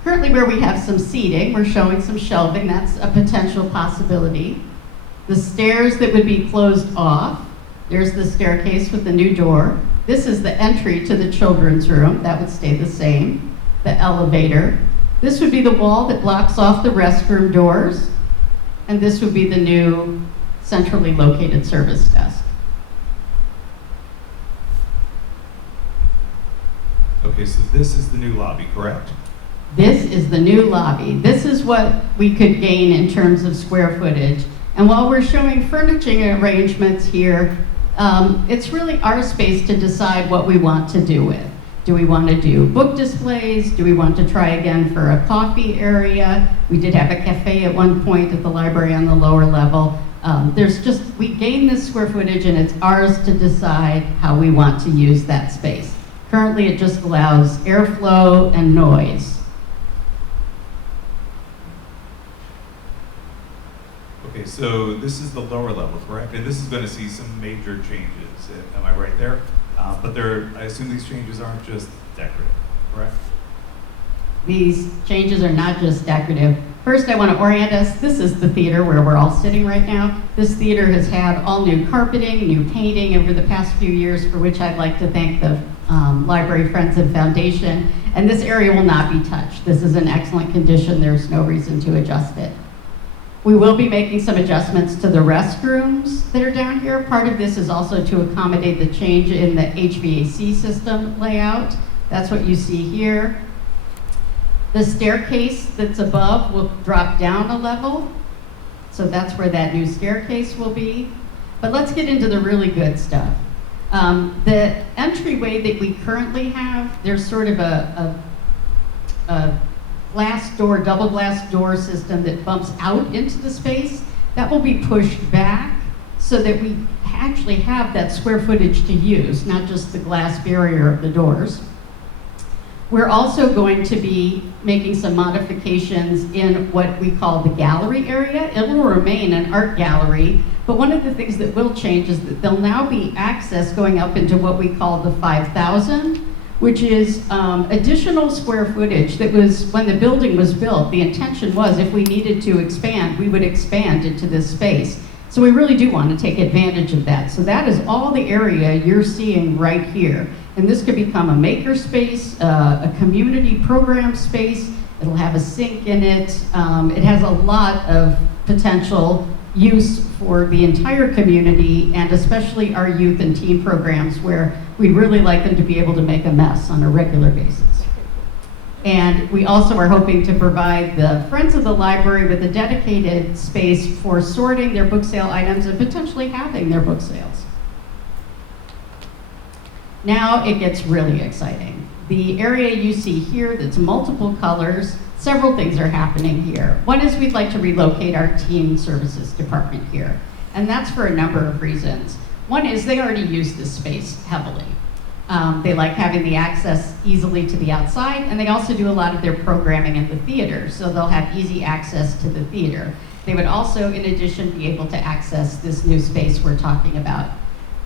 Currently where we have some seating, we're showing some shelving. That's a potential possibility. The stairs that would be closed off. There's the staircase with the new door. This is the entry to the children's room. That would stay the same. The elevator. This would be the wall that blocks off the restroom doors. And this would be the new centrally located service desk. Okay, so this is the new lobby, correct? This is the new lobby. This is what we could gain in terms of square footage. And while we're showing furnishing arrangements here, it's really our space to decide what we want to do with. Do we want to do book displays? Do we want to try again for a coffee area? We did have a cafe at one point at the library on the lower level. We gain this square footage, and it's ours to decide how we want to use that space. Currently, it just allows airflow and noise. Okay, so this is the lower level, correct? And this is going to see some major changes. Am I right there? But I assume these changes aren't just decorative, correct? These changes are not just decorative. First, I want to orient us. This is the theater where we're all sitting right now. This theater has had all new carpeting, new painting over the past few years, for which I'd like to thank the Library Friends and Foundation. And this area will not be touched. This is in excellent condition. There's no reason to adjust it. We will be making some adjustments to the restrooms that are down here. Part of this is also to accommodate the change in the HVAC system layout. That's what you see here. The staircase that's above will drop down a level. So that's where that new staircase will be. But let's get into the really good stuff. The entryway that we currently have, there's sort of a glass door, double glass door system that bumps out into the space. That will be pushed back so that we actually have that square footage to use, not just the glass barrier of the doors. We're also going to be making some modifications in what we call the gallery area. It will remain an art gallery, but one of the things that will change is that there'll now be access going up into what we call the 5,000, which is additional square footage that was, when the building was built, the intention was if we needed to expand, we would expand into this space. So we really do want to take advantage of that. So that is all the area you're seeing right here. And this could become a maker space, a community program space. It'll have a sink in it. It has a lot of potential use for the entire community, and especially our youth and teen programs, where we'd really like them to be able to make a mess on a regular basis. And we also are hoping to provide the Friends of the Library with a dedicated space for sorting their book sale items and potentially having their book sales. Now it gets really exciting. The area you see here that's multiple colors, Several things are happening here. One is we'd like to relocate our teen services department here, and that's for a number of reasons. One is they already use this space heavily. They like having the access easily to the outside, and they also do a lot of their programming in the theater, so they'll have easy access to the theater. They would also, in addition, be able to access this new space we're talking about.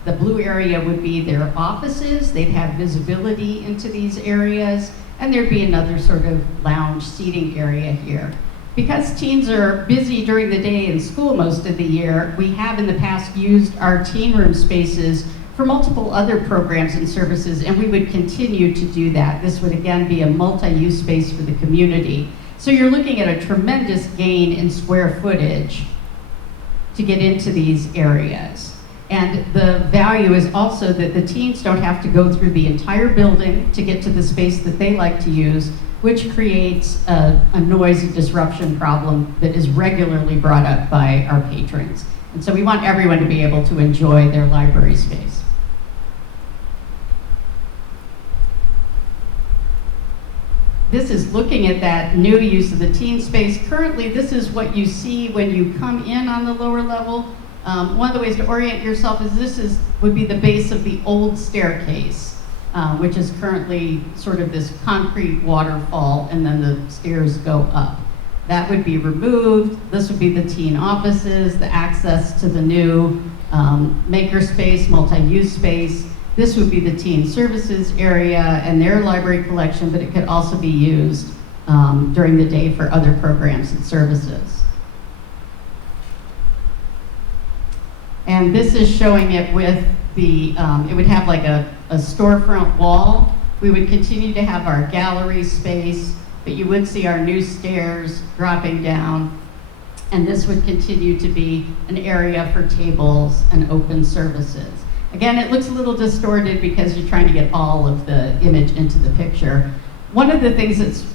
The blue area would be their offices. They'd have visibility into these areas, and there'd be another sort of lounge seating area here. Because teens are busy during the day in school most of the year, we have in the past used our teen room spaces for multiple other programs and services, and we would continue to do that. This would again be a multi-use space for the community. So you're looking at a tremendous gain in square footage to get into these areas. And the value is also that the teens don't have to go through the entire building to get to the space that they like to use, which creates a noise and disruption problem that is regularly brought up by our patrons. And so we want everyone to be able to enjoy their library space. This is looking at that new use of the teen space. Currently, this is what you see when you come in on the lower level. One of the ways to orient yourself is this would be the base of the old staircase, which is currently sort of this concrete waterfall, and then the stairs go up. That would be removed. This would be the teen offices, the access to the new maker space, multi-use space. This would be the teen services area and their library collection, but it could also be used during the day for other programs and services. And this is showing it with the, it would have like a storefront wall. We would continue to have our gallery space, but you would see our new stairs dropping down. And this would continue to be an area for tables and open services. Again, it looks a little distorted because you're trying to get all of the image into the picture. One of the things that's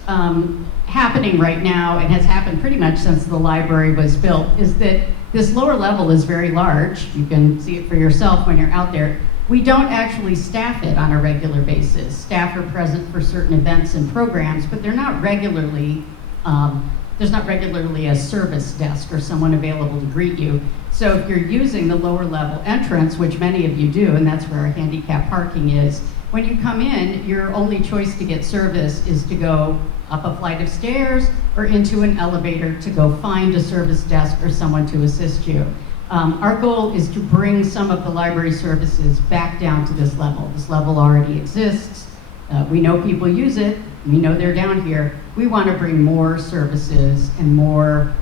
happening right now, and has happened pretty much since the library was built, is that this lower level is very large. You can see it for yourself when you're out there. We don't actually staff it on a regular basis. Staff are present for certain events and programs, but they're not regularly, there's not regularly a service desk or someone available to greet you. So if you're using the lower level entrance, which many of you do, and that's where our handicap parking is, when you come in, your only choice to get service is to go up a flight of stairs or into an elevator to go find a service desk or someone to assist you. Our goal is to bring some of the library services back down to this level. This level already exists. We know people use it. We know they're down here. We want to bring more services and more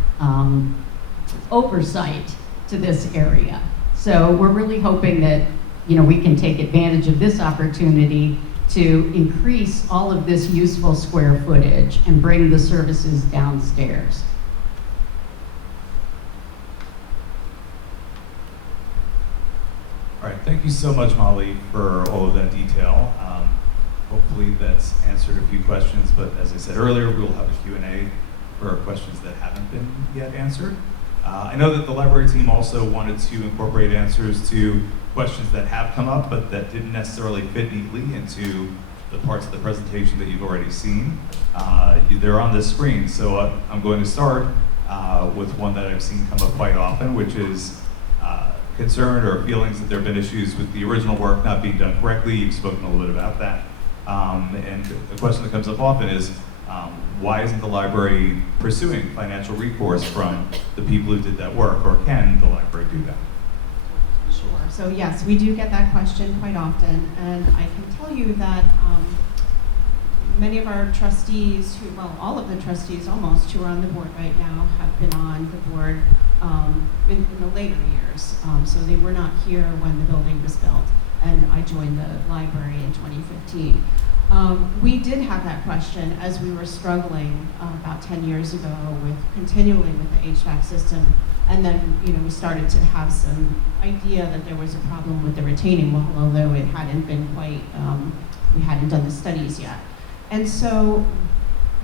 oversight to this area. So we're really hoping that we can take advantage of this opportunity to increase all of this useful square footage and bring the services downstairs. All right, thank you so much, Molly, for all of that detail. Hopefully that's answered a few questions, but as I said earlier, we will have a Q&A for questions that haven't been yet answered. I know that the library team also wanted to incorporate answers to questions that have come up, but that didn't necessarily fit neatly into the parts of the presentation that you've already seen. They're on this screen, so I'm going to start with one that I've seen come up quite often, which is concern or feelings that there have been issues with the original work not being done correctly. You've spoken a little bit about that. And the question that comes up often is, why isn't the library pursuing financial recourse from the people who did that work, or can the library do that? Sure. So yes, we do get that question quite often, and I can tell you that many of our trustees, all of the trustees almost, who are on the board right now, have been on the board in the later years. So they were not here when the building was built, and I joined the library in 2015. We did have that question as we were struggling about 10 years ago continually with the HVAC system, and then we started to have some idea that there was a problem with the retaining wall, although it hadn't been quite, we hadn't done the studies yet. And so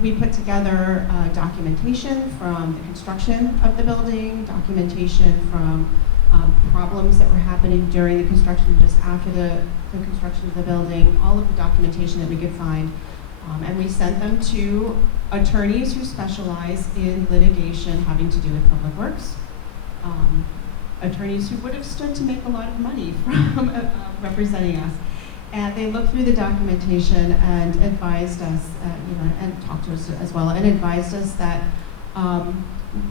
we put together documentation from the construction of the building, documentation from problems that were happening during the construction, just after the construction of the building, all of the documentation that we could find. And we sent them to attorneys who specialize in litigation having to do with public works. Attorneys who would have stood to make a lot of money from representing us. And they looked through the documentation and advised us, and talked to us as well, and advised us that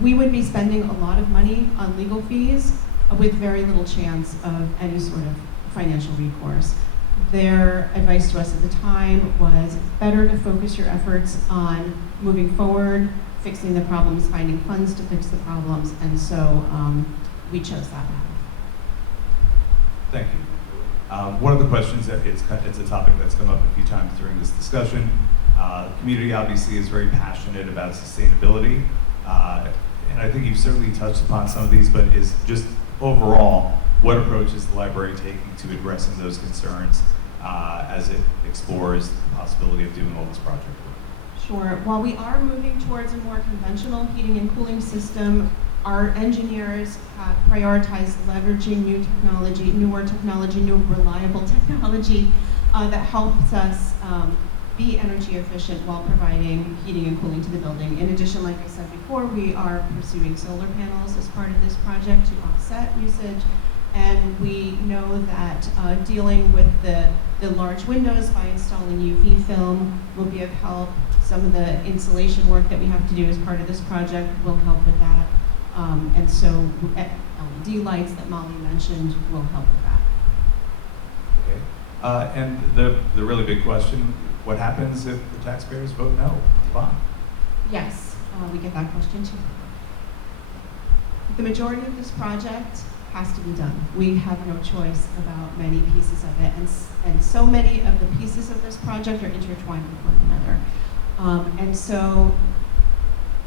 we would be spending a lot of money on legal fees with very little chance of any sort of financial recourse. Their advice to us at the time was better to focus your efforts on moving forward, fixing the problems, finding funds to fix the problems, and so we chose that path. Thank you. One of the questions that it's a topic that's come up a few times during this discussion. The community obviously is very passionate about sustainability, and I think you've certainly touched upon some of these, but is just overall, what approach is the library taking to addressing those concerns as it explores the possibility of doing all this project work? Sure. While we are moving towards a more conventional heating and cooling system, our engineers have prioritized leveraging newer technology, new reliable technology that helps us be energy efficient while providing heating and cooling to the building. In addition, like I said before, we are pursuing solar panels as part of this project to offset usage. And we know that dealing with the large windows by installing UV film will be of help. Some of the insulation work that we have to do as part of this project will help with that. And so LED lights that Molly mentioned will help with that. Okay. And the really big question, what happens if the taxpayers vote no on the bond? Yes, we get that question too. The majority of this project has to be done. We have no choice about many pieces of it, and so many of the pieces of this project are intertwined with one another. And so,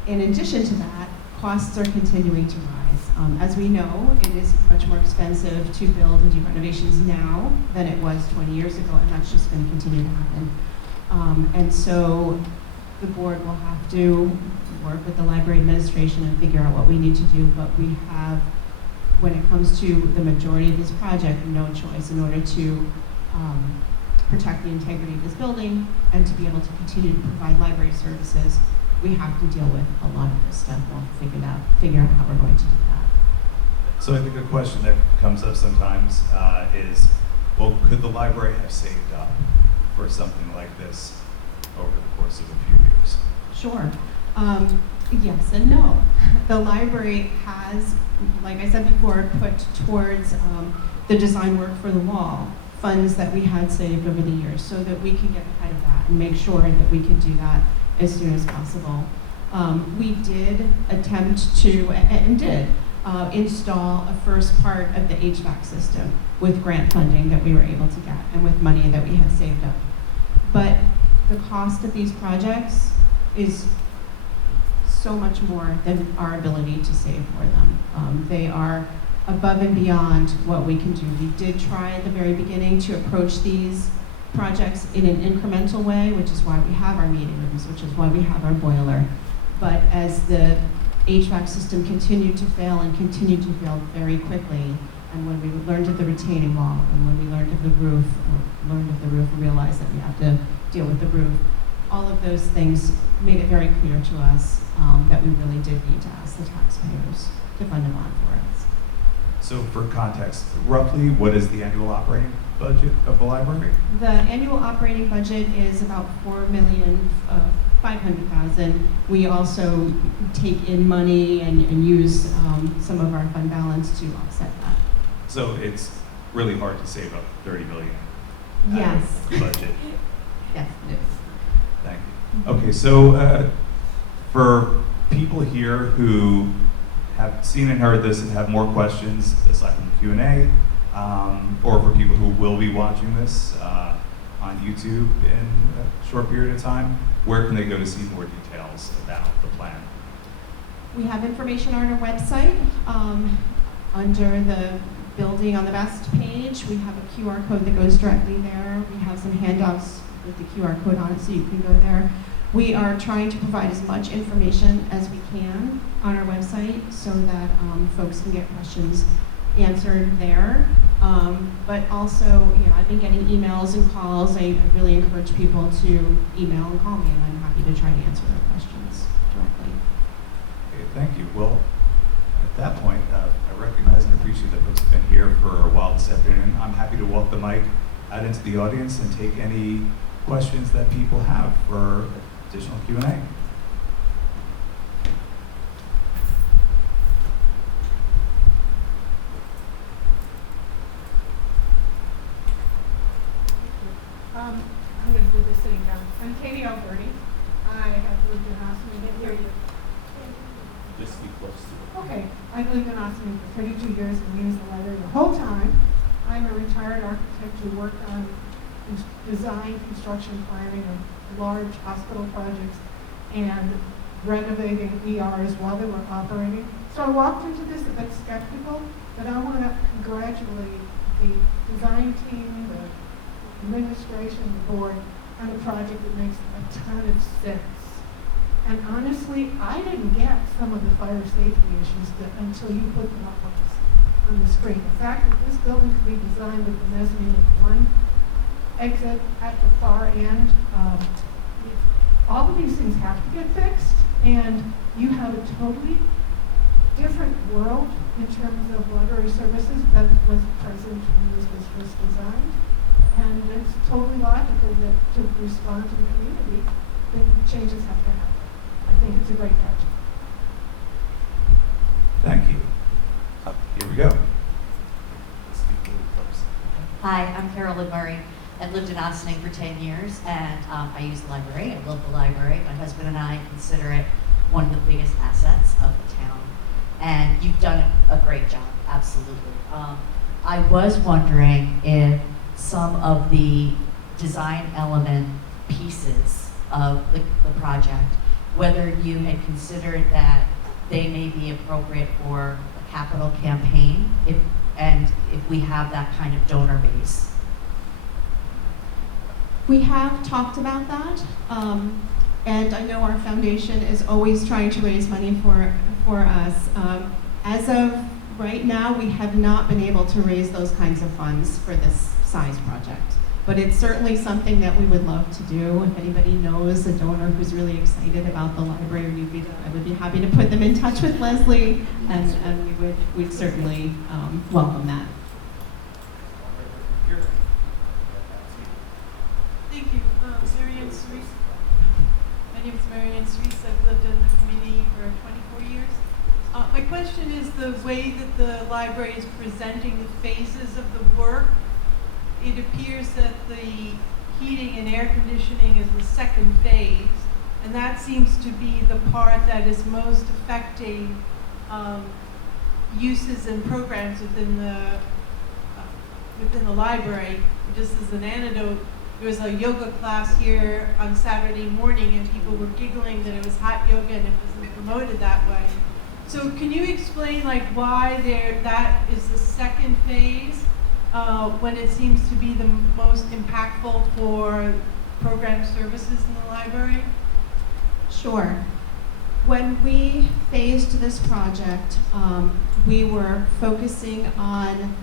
in addition to that, costs are continuing to rise. As we know, it is much more expensive to build and do renovations now than it was 20 years ago, and that's just going to continue to happen. And so the board will have to work with the library administration and figure out what we need to do, but we have, when it comes to the majority of this project, no choice in order to protect the integrity of this building and to be able to continue to provide library services. We have to deal with a lot of this stuff. We'll figure out how we're going to do that. So I think a question that comes up sometimes is, well, could the library have saved up for something like this over the course of a few years? Sure. Yes and no. The library has, like I said before, put towards the design work for the wall funds that we had saved over the years so that we can get ahead of that and make sure that we can do that as soon as possible. We did attempt to, and did, install a first part of the HVAC system with grant funding that we were able to get and with money that we had saved up. But the cost of these projects is so much more than our ability to save for them. They are above and beyond what we can do. We did try at the very beginning to approach these projects in an incremental way, which is why we have our meeting rooms, which is why we have our boiler. But as the HVAC system continued to fail and continued to fail very quickly, and when we learned of the retaining wall, and when we learned of the roof, and realized that we have to deal with the roof, all of those things made it very clear to us that we really did need to ask the taxpayers to fund a bond for us. So for context, roughly what is the annual operating budget of the library? The annual operating budget is about $4,500,000. We also take in money and use some of our fund balance to offset that. So it's really hard to save up $30 million. Yes. Budget. Yes, it is. Thank you. Okay, so for people here who have seen and heard this and have more questions aside from the Q&A, or for people who will be watching this on YouTube in a short period of time, where can they go to see more details about the plan? We have information on our website. Under the building on the best page, we have a QR code that goes directly there. We have some handouts with the QR code on it, so you can go there. We are trying to provide as much information as we can on our website so that folks can get questions answered there. But also, I've been getting emails and calls. I really encourage people to email and call me, and I'm happy to try to answer their questions directly. Okay, thank you. Well, at that point, I recognize and appreciate that folks have been here for a while this afternoon. I'm happy to walk the mic out into the audience and take any questions that people have for additional Q&A. I'm going to do this sitting down. I'm Katie Alberti. I have lived in Austin. Here you. Just be close to it. Okay. I've lived in Austin for 32 years and used the library the whole time. I'm a retired architect who worked on design, construction, planning of large hospital projects and renovating ERs while they were operating. So I walked into this a bit skeptical, but I want to congratulate the design team, the administration, the board, on a project that makes a ton of sense. And honestly, I didn't get some of the fire safety issues until you put them up on the screen. The fact that this building could be designed with the mezzanine with one exit at the far end, all of these things have to get fixed, and you have a totally different world in terms of library services than was present when this was first designed. And it's totally logical that to respond to the community, that changes have to happen. I think it's a great project. Thank you. Here we go. Hi, I'm Carolyn Murray. I've lived in Ossining for 10 years, and I use the library. I love the library. My husband and I consider it one of the biggest assets of the town. And you've done a great job, absolutely. I was wondering if some of the design element pieces of the project, whether you had considered that they may be appropriate for a capital campaign, if we have that kind of donor base. We have talked about that, and I know our foundation is always trying to raise money for us. As of right now, we have not been able to raise those kinds of funds for this size project. But it's certainly something that we would love to do. If anybody knows a donor who's really excited about the library, I would be happy to put them in touch with Leslie, and we'd certainly welcome that. Thank you. Marianne Cerise. My name is Marianne Cerise. I've lived in the community for 24 years. My question is the way that the library is presenting the phases of the work. It appears that the heating and air conditioning is the second phase, and that seems to be the part that is most affecting uses and programs within the library. Just as an anecdote, there was a yoga class here on Saturday morning, and people were giggling that it was hot yoga and it wasn't promoted that way. So can you explain why that is the second phase when it seems to be the most impactful for program services in the library? Sure. When we phased this project, we were focusing on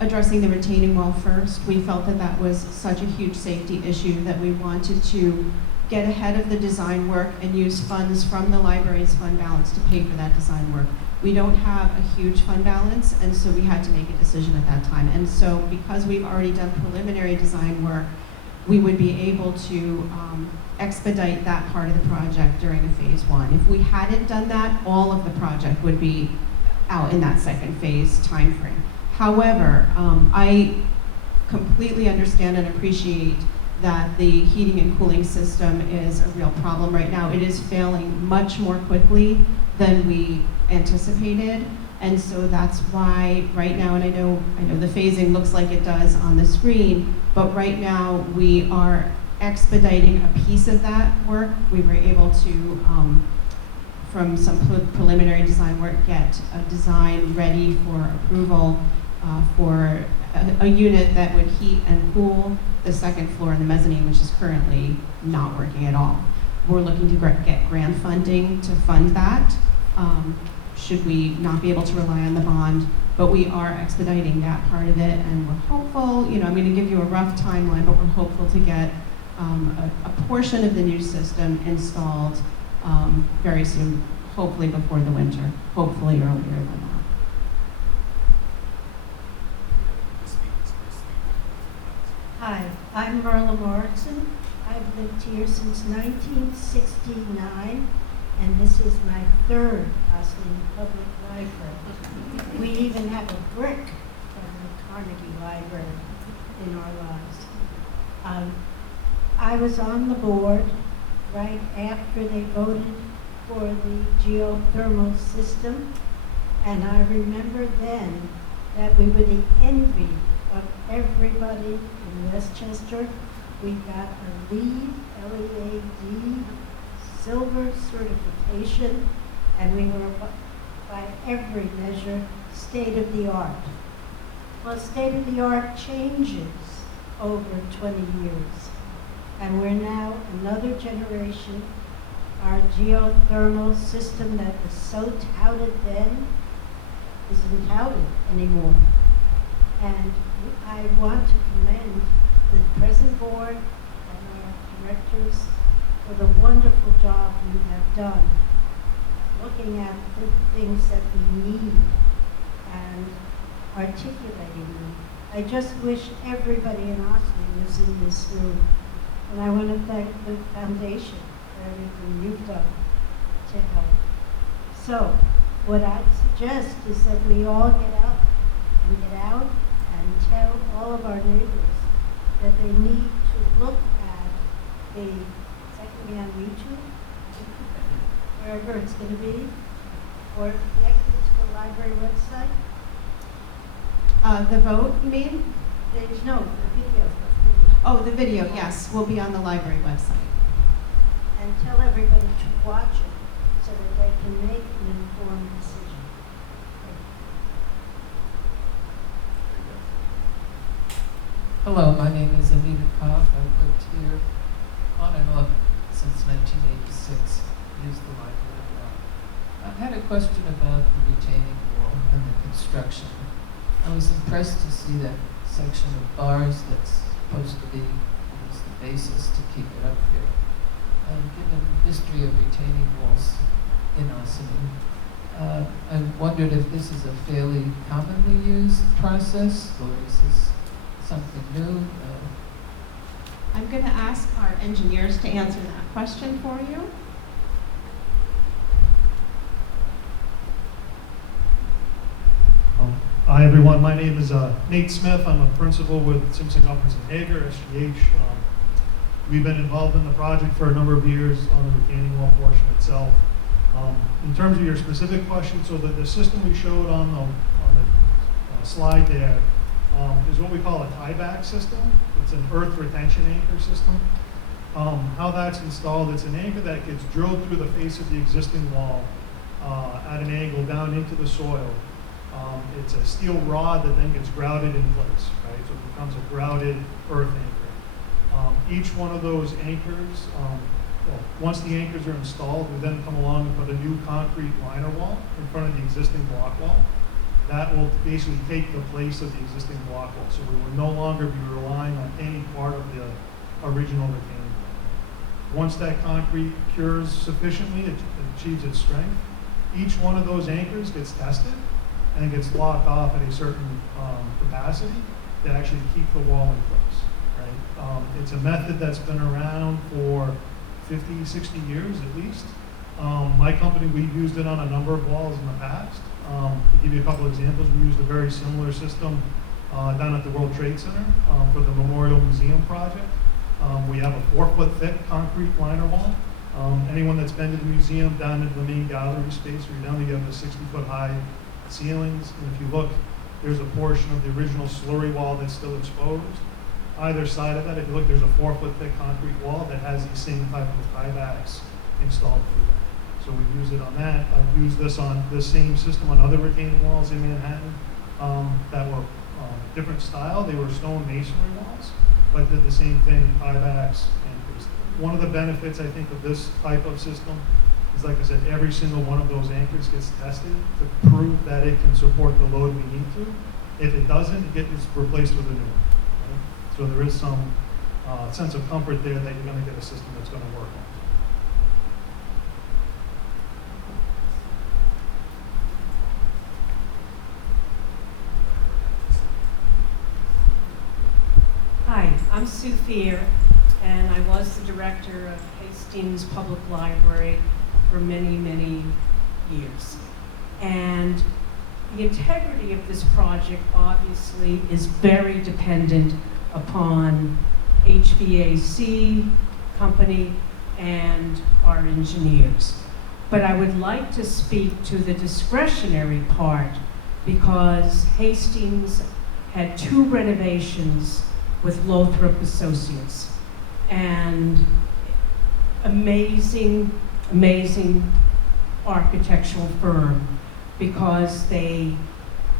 addressing the retaining wall first. We felt that that was such a huge safety issue that we wanted to get ahead of the design work and use funds from the library's fund balance to pay for that design work. We don't have a huge fund balance, and so we had to make a decision at that time. And so because we've already done preliminary design work, we would be able to expedite that part of the project during a phase one. If we hadn't done that, all of the project would be out in that second phase timeframe. However, I completely understand and appreciate that the heating and cooling system is a real problem right now. It is failing much more quickly than we anticipated, and so that's why right now, and I know the phasing looks like it does on the screen, but right now we are expediting a piece of that work. We were able to, from some preliminary design work, get a design ready for approval for a unit that would heat and cool the second floor in the mezzanine, which is currently not working at all. We're looking to get grant funding to fund that. Should we not be able to rely on the bond, but we are expediting that part of it, and we're hopeful, you know, I'm going to give you a rough timeline, but we're hopeful to get a portion of the new system installed very soon, hopefully before the winter, hopefully earlier than that. Hi, I'm Marla Morrison. I've lived here since 1969, and this is my third Ossining Public Library. We even have a brick from the Carnegie Library in our lives. I was on the board right after they voted for the geothermal system, and I remember then that we were the envy of everybody in Westchester. We got a LEED, L-E-A-D, silver certification, and we were, by every measure, state of the art. Well, state of the art changes over 20 years, and we're now another generation. Our geothermal system that was so touted then isn't touted anymore. And I want to commend the present board and our directors for the wonderful job you have done looking at the things that we need and articulating them. I just wish everybody in Ossining was in this room. And I want to thank the foundation for everything you've done to help. So, what I suggest is that we all get up and get out and tell all of our neighbors that they need to look at the, is that going to be on YouTube? Wherever it's going to be, or connected to the library website. The vote, you mean? No, the video. Oh, the video, yes, will be on the library website. And tell everybody to watch it so that they can make an informed decision. Hello, my name is Anita Koff. I've lived here on and off since 1986, used the library a lot. I had a question about the retaining wall and the construction. I was impressed to see that section of bars that's supposed to be the basis to keep it up there. Given the history of retaining walls in Ossining, I wondered if this is a fairly commonly used process, or is this something new? I'm going to ask our engineers to answer that question for you. Hi everyone, my name is Nate Smith. I'm a principal with Simpson Governance and Hager, SGH. We've been involved in the project for a number of years on the retaining wall portion itself. In terms of your specific question, so the system we showed on the slide there is what we call a tieback system. It's an earth retention anchor system. How that's installed, it's an anchor that gets drilled through the face of the existing wall at an angle down into the soil. It's a steel rod that then gets grouted in place, right? So it becomes a grouted earth anchor. Each one of those anchors, once the anchors are installed, we then come along and put a new concrete liner wall in front of the existing block wall. That will basically take the place of the existing block wall. So we will no longer be relying on any part of the original retaining wall. Once that concrete cures sufficiently, it achieves its strength, each one of those anchors gets tested and it gets locked off at a certain capacity to actually keep the wall in place, right? It's a method that's been around for 50, 60 years at least. My company, we've used it on a number of walls in the past. To give you a couple examples, we used a very similar system down at the World Trade Center for the Memorial Museum project. We have a 4-foot thick concrete liner wall. Anyone that's been to the museum down into the main gallery space, where down you have the 60-foot high ceilings, and if you look, there's a portion of the original slurry wall that's still exposed. Either side of that, if you look, there's a 4-foot thick concrete wall that has these same type of tiebacks installed through that. So we've used it on that. I've used this on this same system on other retaining walls in Manhattan that were different style. They were stone masonry walls, but did the same thing, tiebacks. And one of the benefits, I think, of this type of system is, like I said, every single one of those anchors gets tested to prove that it can support the load we need to. If it doesn't, it gets replaced with a new one. Right? So there is some sense of comfort there that you're going to get a system that's going to work. Hi, I'm Sue Fear, and I was the director of Hastings Public Library for many, many years. And the integrity of this project obviously is very dependent upon HVAC company and our engineers. But I would like to speak to the discretionary part, because Hastings had 2 renovations with Lothrop Associates, and amazing architectural firm, because they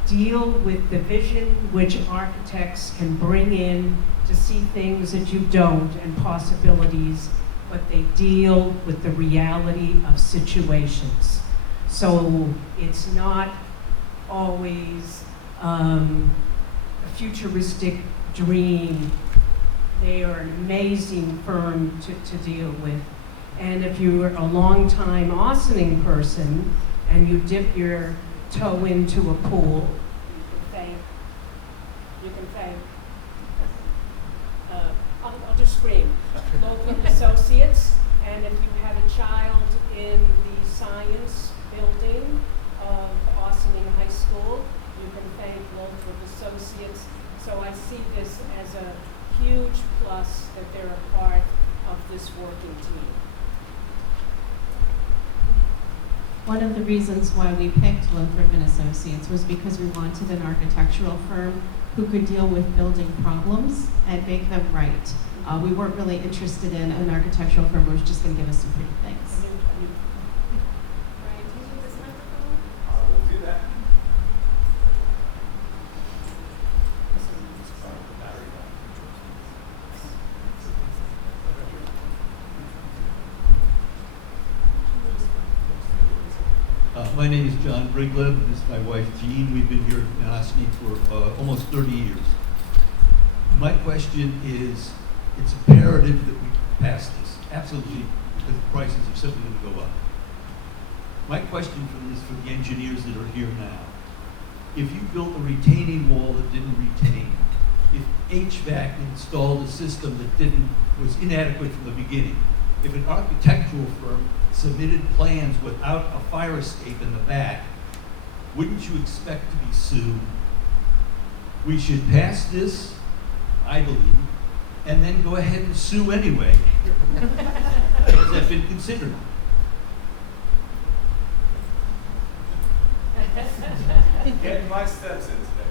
deal with the vision which architects can bring in to see things that you don't, and possibilities, but they deal with the reality of situations. So it's not always a futuristic dream. They are an amazing firm to deal with. And if you're a long-time Austining person and you dip your toe into a pool, you can thank I'll just scream, Lothrop Associates. And if you have a child in the science building of Austining High School, you can thank Lothrop Associates. So I see this as a huge plus that they're a part of this working team. One of the reasons why we picked Lothrop and Associates was because we wanted an architectural firm who could deal with building problems and make them right. We weren't really interested in an architectural firm who was just going to give us some pretty things. We'll do that. My name is John Brigleb. This is my wife Jean. We've been here in Ossining for almost 30 years. My question is, it's imperative that we pass this, absolutely, because the prices are simply going to go up. My question is for the engineers that are here now. If you built a retaining wall that didn't retain, if HVAC installed a system that was inadequate from the beginning, if an architectural firm submitted plans without a fire escape in the back, wouldn't you expect to be sued? We should pass this, I believe, and then go ahead and sue anyway. Has that been considered? Getting my steps in today.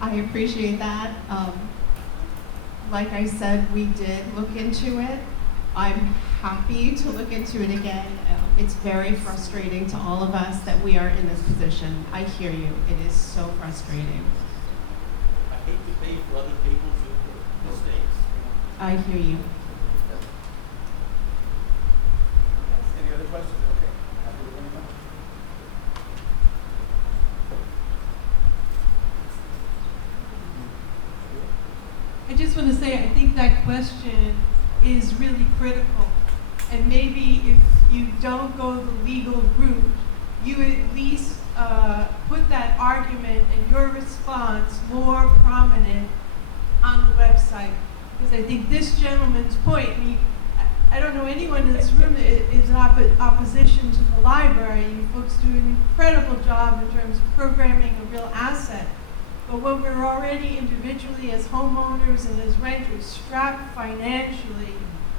I appreciate that. Like I said, we did look into it. I'm happy to look into it again. It's very frustrating to all of us that we are in this position. I hear you. It is so frustrating. I hate to pay for other people's mistakes. I hear you. Any other questions? Okay. Happy to bring them up. I just want to say, I think that question is really critical. And maybe if you don't go the legal route, you at least put that argument and your response more prominent on the website. Because I think this gentleman's point, I mean, I don't know anyone in this room that is in opposition to the library. You folks do an incredible job in terms of programming a real asset. But when we're already individually as homeowners and as renters strapped financially,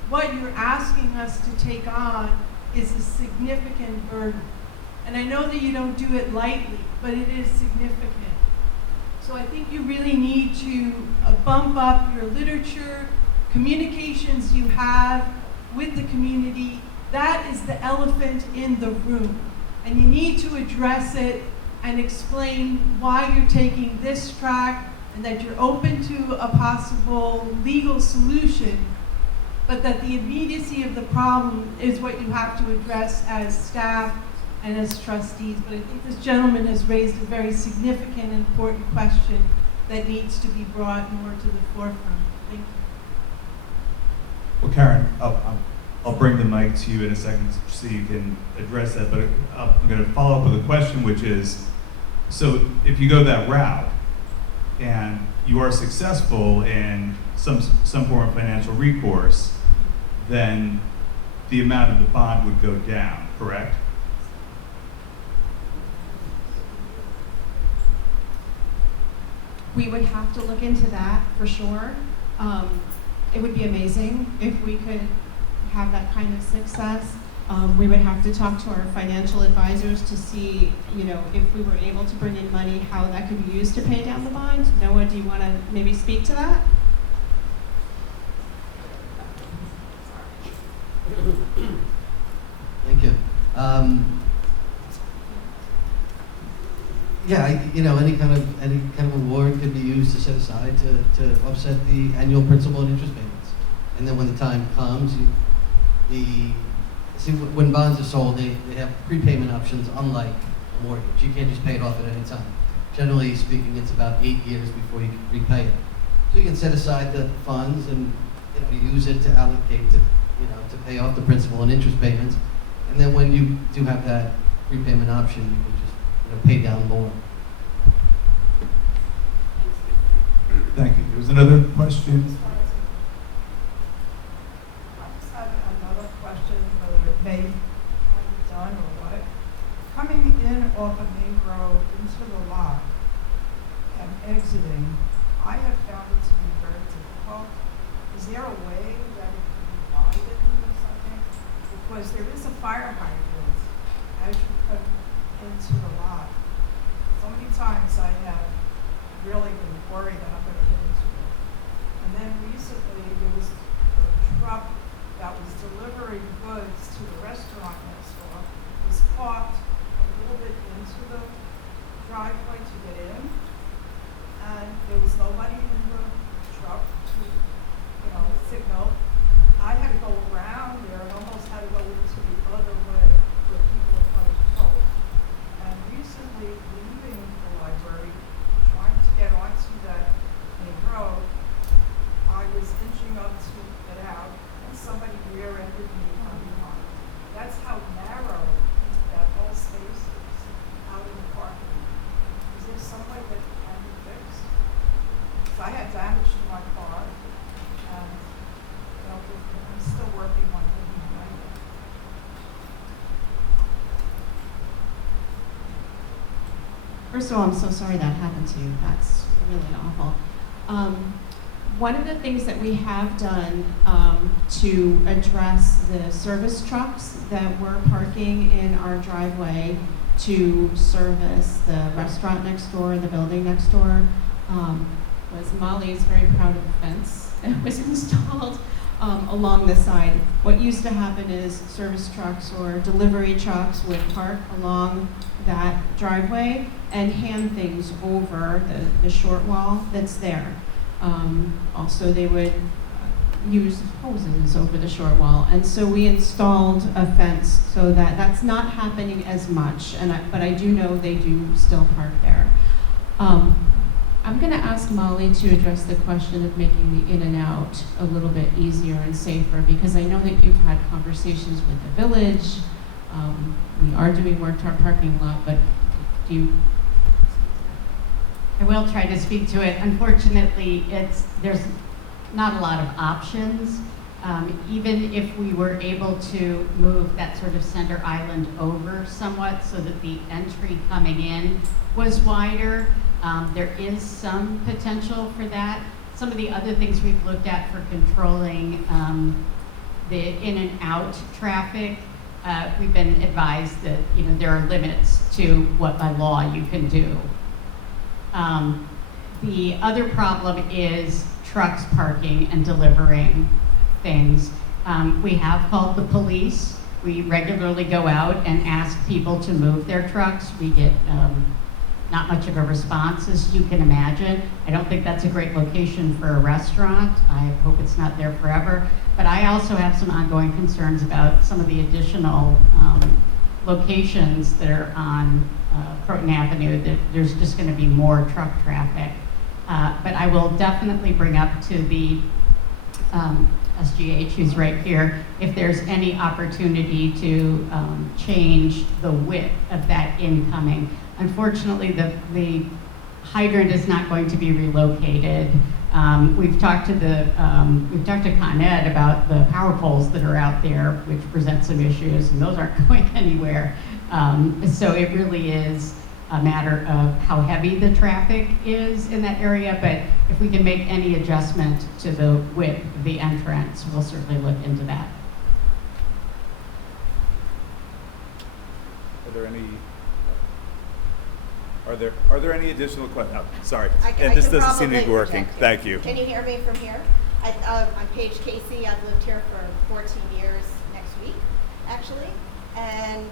what you're asking us to take on is a significant burden. And I know that you don't do it lightly, but it is significant. So I think you really need to bump up your literature, communications you have with the community. That is the elephant in the room. And you need to address it and explain why you're taking this track and that you're open to a possible legal solution. but that the immediacy of the problem is what you have to address as staff and as trustees. But I think this gentleman has raised a very significant and important question that needs to be brought more to the forefront. Thank you. Well, Karen, I'll bring the mic to you in a second so you can address that, but I'm going to follow up with a question, which is, so if you go that route and you are successful in some form of financial recourse, then the amount of the bond would go down, correct? We would have to look into that for sure. It would be amazing if we could have that kind of success. We would have to talk to our financial advisors to see, if we were able to bring in money, how that could be used to pay down the bond. Noah, do you want to maybe speak to that? Thank you. Any kind of award could be used to set aside to offset the annual principal and interest payments. And then when the time comes, when bonds are sold, they have prepayment options, unlike a mortgage. You can't just pay it off at any time. Generally speaking, it's about 8 years before you can repay it. So you can set aside the funds and use it to allocate to pay off the principal and interest payments. And then when you do have that prepayment option, you can just pay down more. Thank you. There was another question. I just have another question, whether it may be done or what. Coming in off of Main Road into the lot and exiting, I have found it to be very difficult. Is there a way that it can be widened or something? Because there is a fire hydrant as you come into the lot. So many times I have really been worried that I'm going to hit into it. And then recently there was a truck that was delivering goods to the restaurant next door, was parked a little bit into the driveway to get in, and there was nobody in the truck to, signal. I had to go around there and almost had to go into the other way where people were coming to tow. And recently, leaving the library, trying to get onto that main road, I was inching up to get out, and somebody rear-ended me from behind. That's how narrow that whole space is out in the parking lot. Is there some way that it can be fixed? So I had damage to my car, and I'm still working on getting behind it. First of all, I'm so sorry that happened to you. That's really awful. One of the things that we have done to address the service trucks that were parking in our driveway to service the restaurant next door, the building next door, was Molly is very proud of the fence that was installed along the side. What used to happen is service trucks or delivery trucks would park along that driveway and hand things over the short wall that's there. Also, they would use hoses over the short wall, and so we installed a fence so that that's not happening as much. But I do know they do still park there. I'm going to ask Molly to address the question of making the in and out a little bit easier and safer, because I know that you've had conversations with the village. We are doing work to our parking lot, but do you? I will try to speak to it. Unfortunately, there's not a lot of options. Even if we were able to move that sort of center island over somewhat so that the entry coming in was wider, there is some potential for that. Some of the other things we've looked at for controlling the in and out traffic, we've been advised that there are limits to what by law you can do. The other problem is trucks parking and delivering things. We have called the police. We regularly go out and ask people to move their trucks. We get not much of a response, as you can imagine. I don't think that's a great location for a restaurant. I hope it's not there forever. But I also have some ongoing concerns about some of the additional locations that are on Croton Avenue, that there's just going to be more truck traffic. But I will definitely bring up to the SGH, who's right here, if there's any opportunity to change the width of that incoming. Unfortunately, the hydrant is not going to be relocated. We've talked to Con Ed about the power poles that are out there, which present some issues, and those aren't going anywhere. So it really is a matter of how heavy the traffic is in that area, but if we can make any adjustment to the width of the entrance, we'll certainly look into that. Are there any additional questions? Oh, sorry, I this could doesn't seem to be probably working. project Thank you. Can you hear me from here? I'm Paige Casey. I've lived here for 14 years next week, actually. And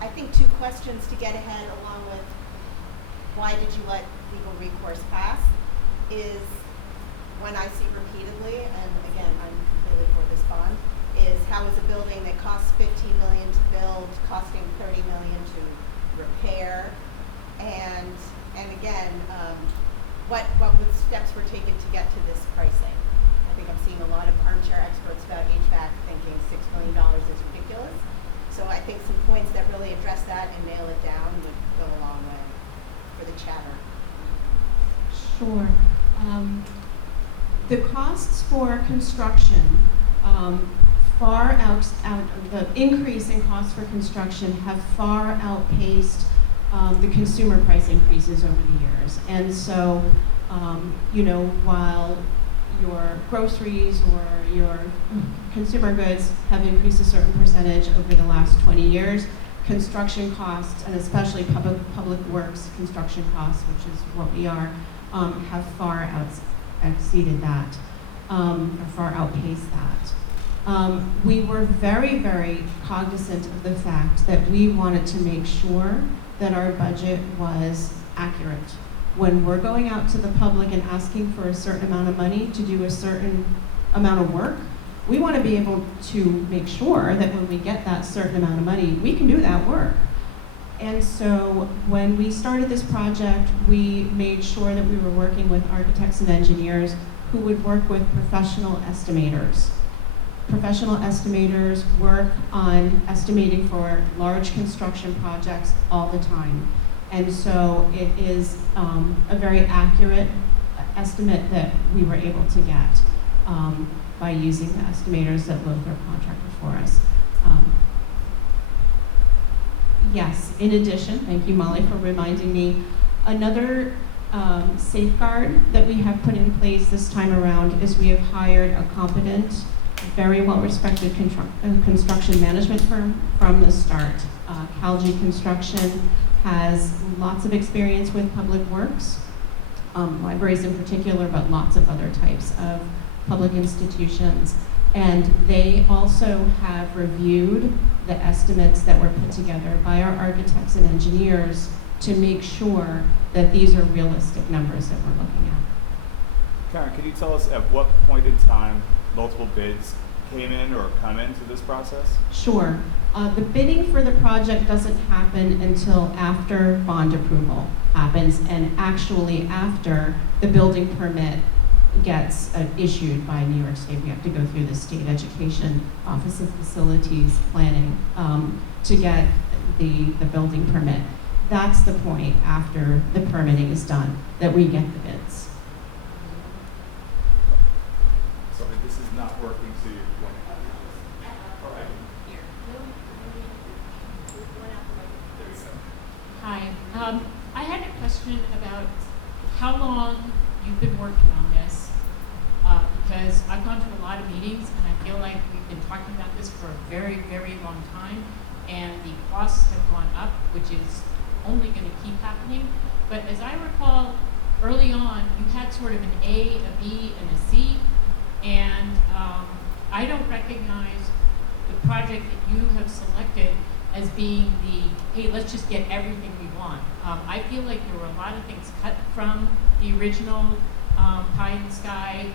I think two questions to get ahead, along with why did you let legal recourse pass, is when I see repeatedly, and again, I'm completely for this bond, is how is a building that costs $15 million to build costing $30 million to repair? And again, what steps were taken to get to this pricing? I think I'm seeing a lot of armchair experts about HVAC thinking $6 million is ridiculous. So I think some points that really address that and nail it down would go a long way for the chatter. Sure. The costs for construction the increase in costs for construction have far outpaced the consumer price increases over the years. And so, while your groceries or your consumer goods have increased a certain percentage over the last 20 years, construction costs, and especially public works construction costs, which is what we are, have far exceeded that, or far outpaced that. We were very, very cognizant of the fact that we wanted to make sure that our budget was accurate. When we're going out to the public and asking for a certain amount of money to do a certain amount of work, we want to be able to make sure that when we get that certain amount of money, we can do that work. And so when we started this project, we made sure that we were working with architects and engineers who would work with professional estimators. Professional estimators work on estimating for large construction projects all the time. And so it is a very accurate estimate that we were able to get by using the estimators that Lothar contracted for us. Yes, in addition, thank you, Molly, for reminding me, another safeguard that we have put in place this time around is we have hired a competent, very well-respected construction management firm from the start. Calgy Construction has lots of experience with public works, libraries in particular, but lots of other types of public institutions. And they also have reviewed the estimates that were put together by our architects and engineers to make sure that these are realistic numbers that we're looking at. Karen, can you tell us at what point in time multiple bids came in or come into this process? Sure. The bidding for the project doesn't happen until after bond approval happens, and actually after the building permit gets issued by New York State. We have to go through the State Education Office of Facilities Planning to get the building permit. That's the point after the permitting is done that we get the bids. Sorry, this is not working, so you're going. All right. Hi. I had a question about how long you've been working on this, because I've gone to a lot of meetings and I feel like we've been talking about this for a very, very long time, and the costs have gone up, which is only going to keep happening. But as I recall, early on, you had sort of an A, a B, and a C, and I don't recognize the project that you have selected as being the, hey, let's just get everything we want. I feel like there were a lot of things cut from the original pie in the sky,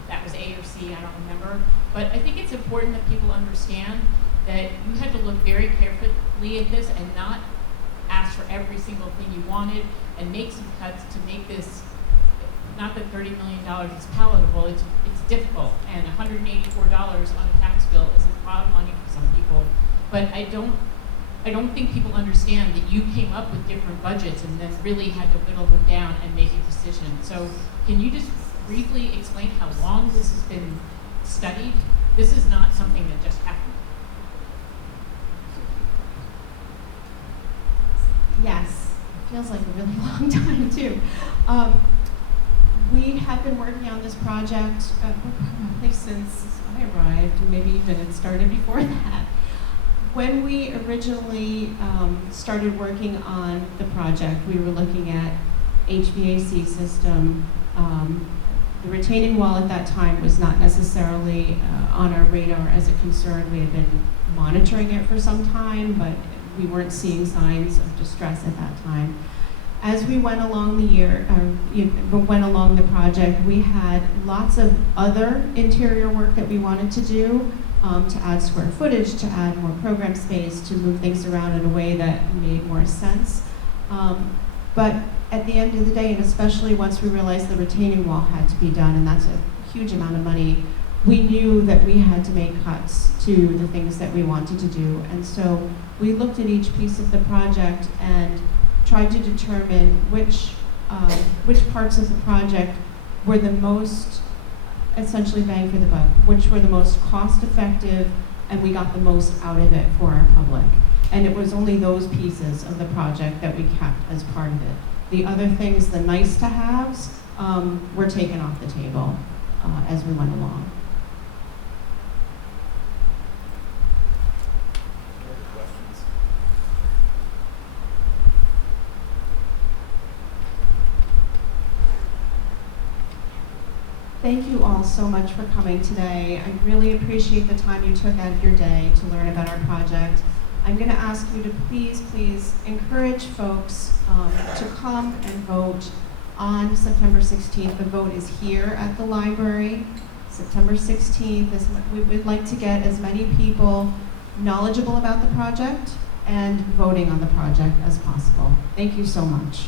if that was A or C, I don't remember. But I think it's important that people understand that you had to look very carefully at this and not ask for every single thing you wanted and make some cuts to make this, not that $30 million is palatable, it's difficult. And $184 on a tax bill is a lot of money for some people. But I don't think people understand that you came up with different budgets and then really had to whittle them down and make a decision. So can you just briefly explain how long this has been studied? This is not something that just happened. Yes, it feels like a really long time too. We have been working on this project probably since I arrived, maybe even it started before that. When we originally started working on the project, we were looking at HVAC system. The retaining wall at that time was not necessarily on our radar as a concern. We had been monitoring it for some time, but we weren't seeing signs of distress at that time. As we went along went along the project, we had lots of other interior work that we wanted to do, to add square footage, to add more program space, to move things around in a way that made more sense. But at the end of the day, and especially once we realized the retaining wall had to be done, and that's a huge amount of money, we knew that we had to make cuts to the things that we wanted to do. And so we looked at each piece of the project and tried to determine which parts of the project were the most essentially bang for the buck, which were the most cost effective, and we got the most out of it for our public. And it was only those pieces of the project that we kept as part of it. The other things, the nice to haves, were taken off the table as we went along. Thank you all so much for coming today. I really appreciate the time you took out of your day to learn about our project. I'm going to ask you to please encourage folks to come and vote on September 16th. The vote is here at the library. September 16th, we would like to get as many people knowledgeable about the project and voting on the project as possible. Thank you so much.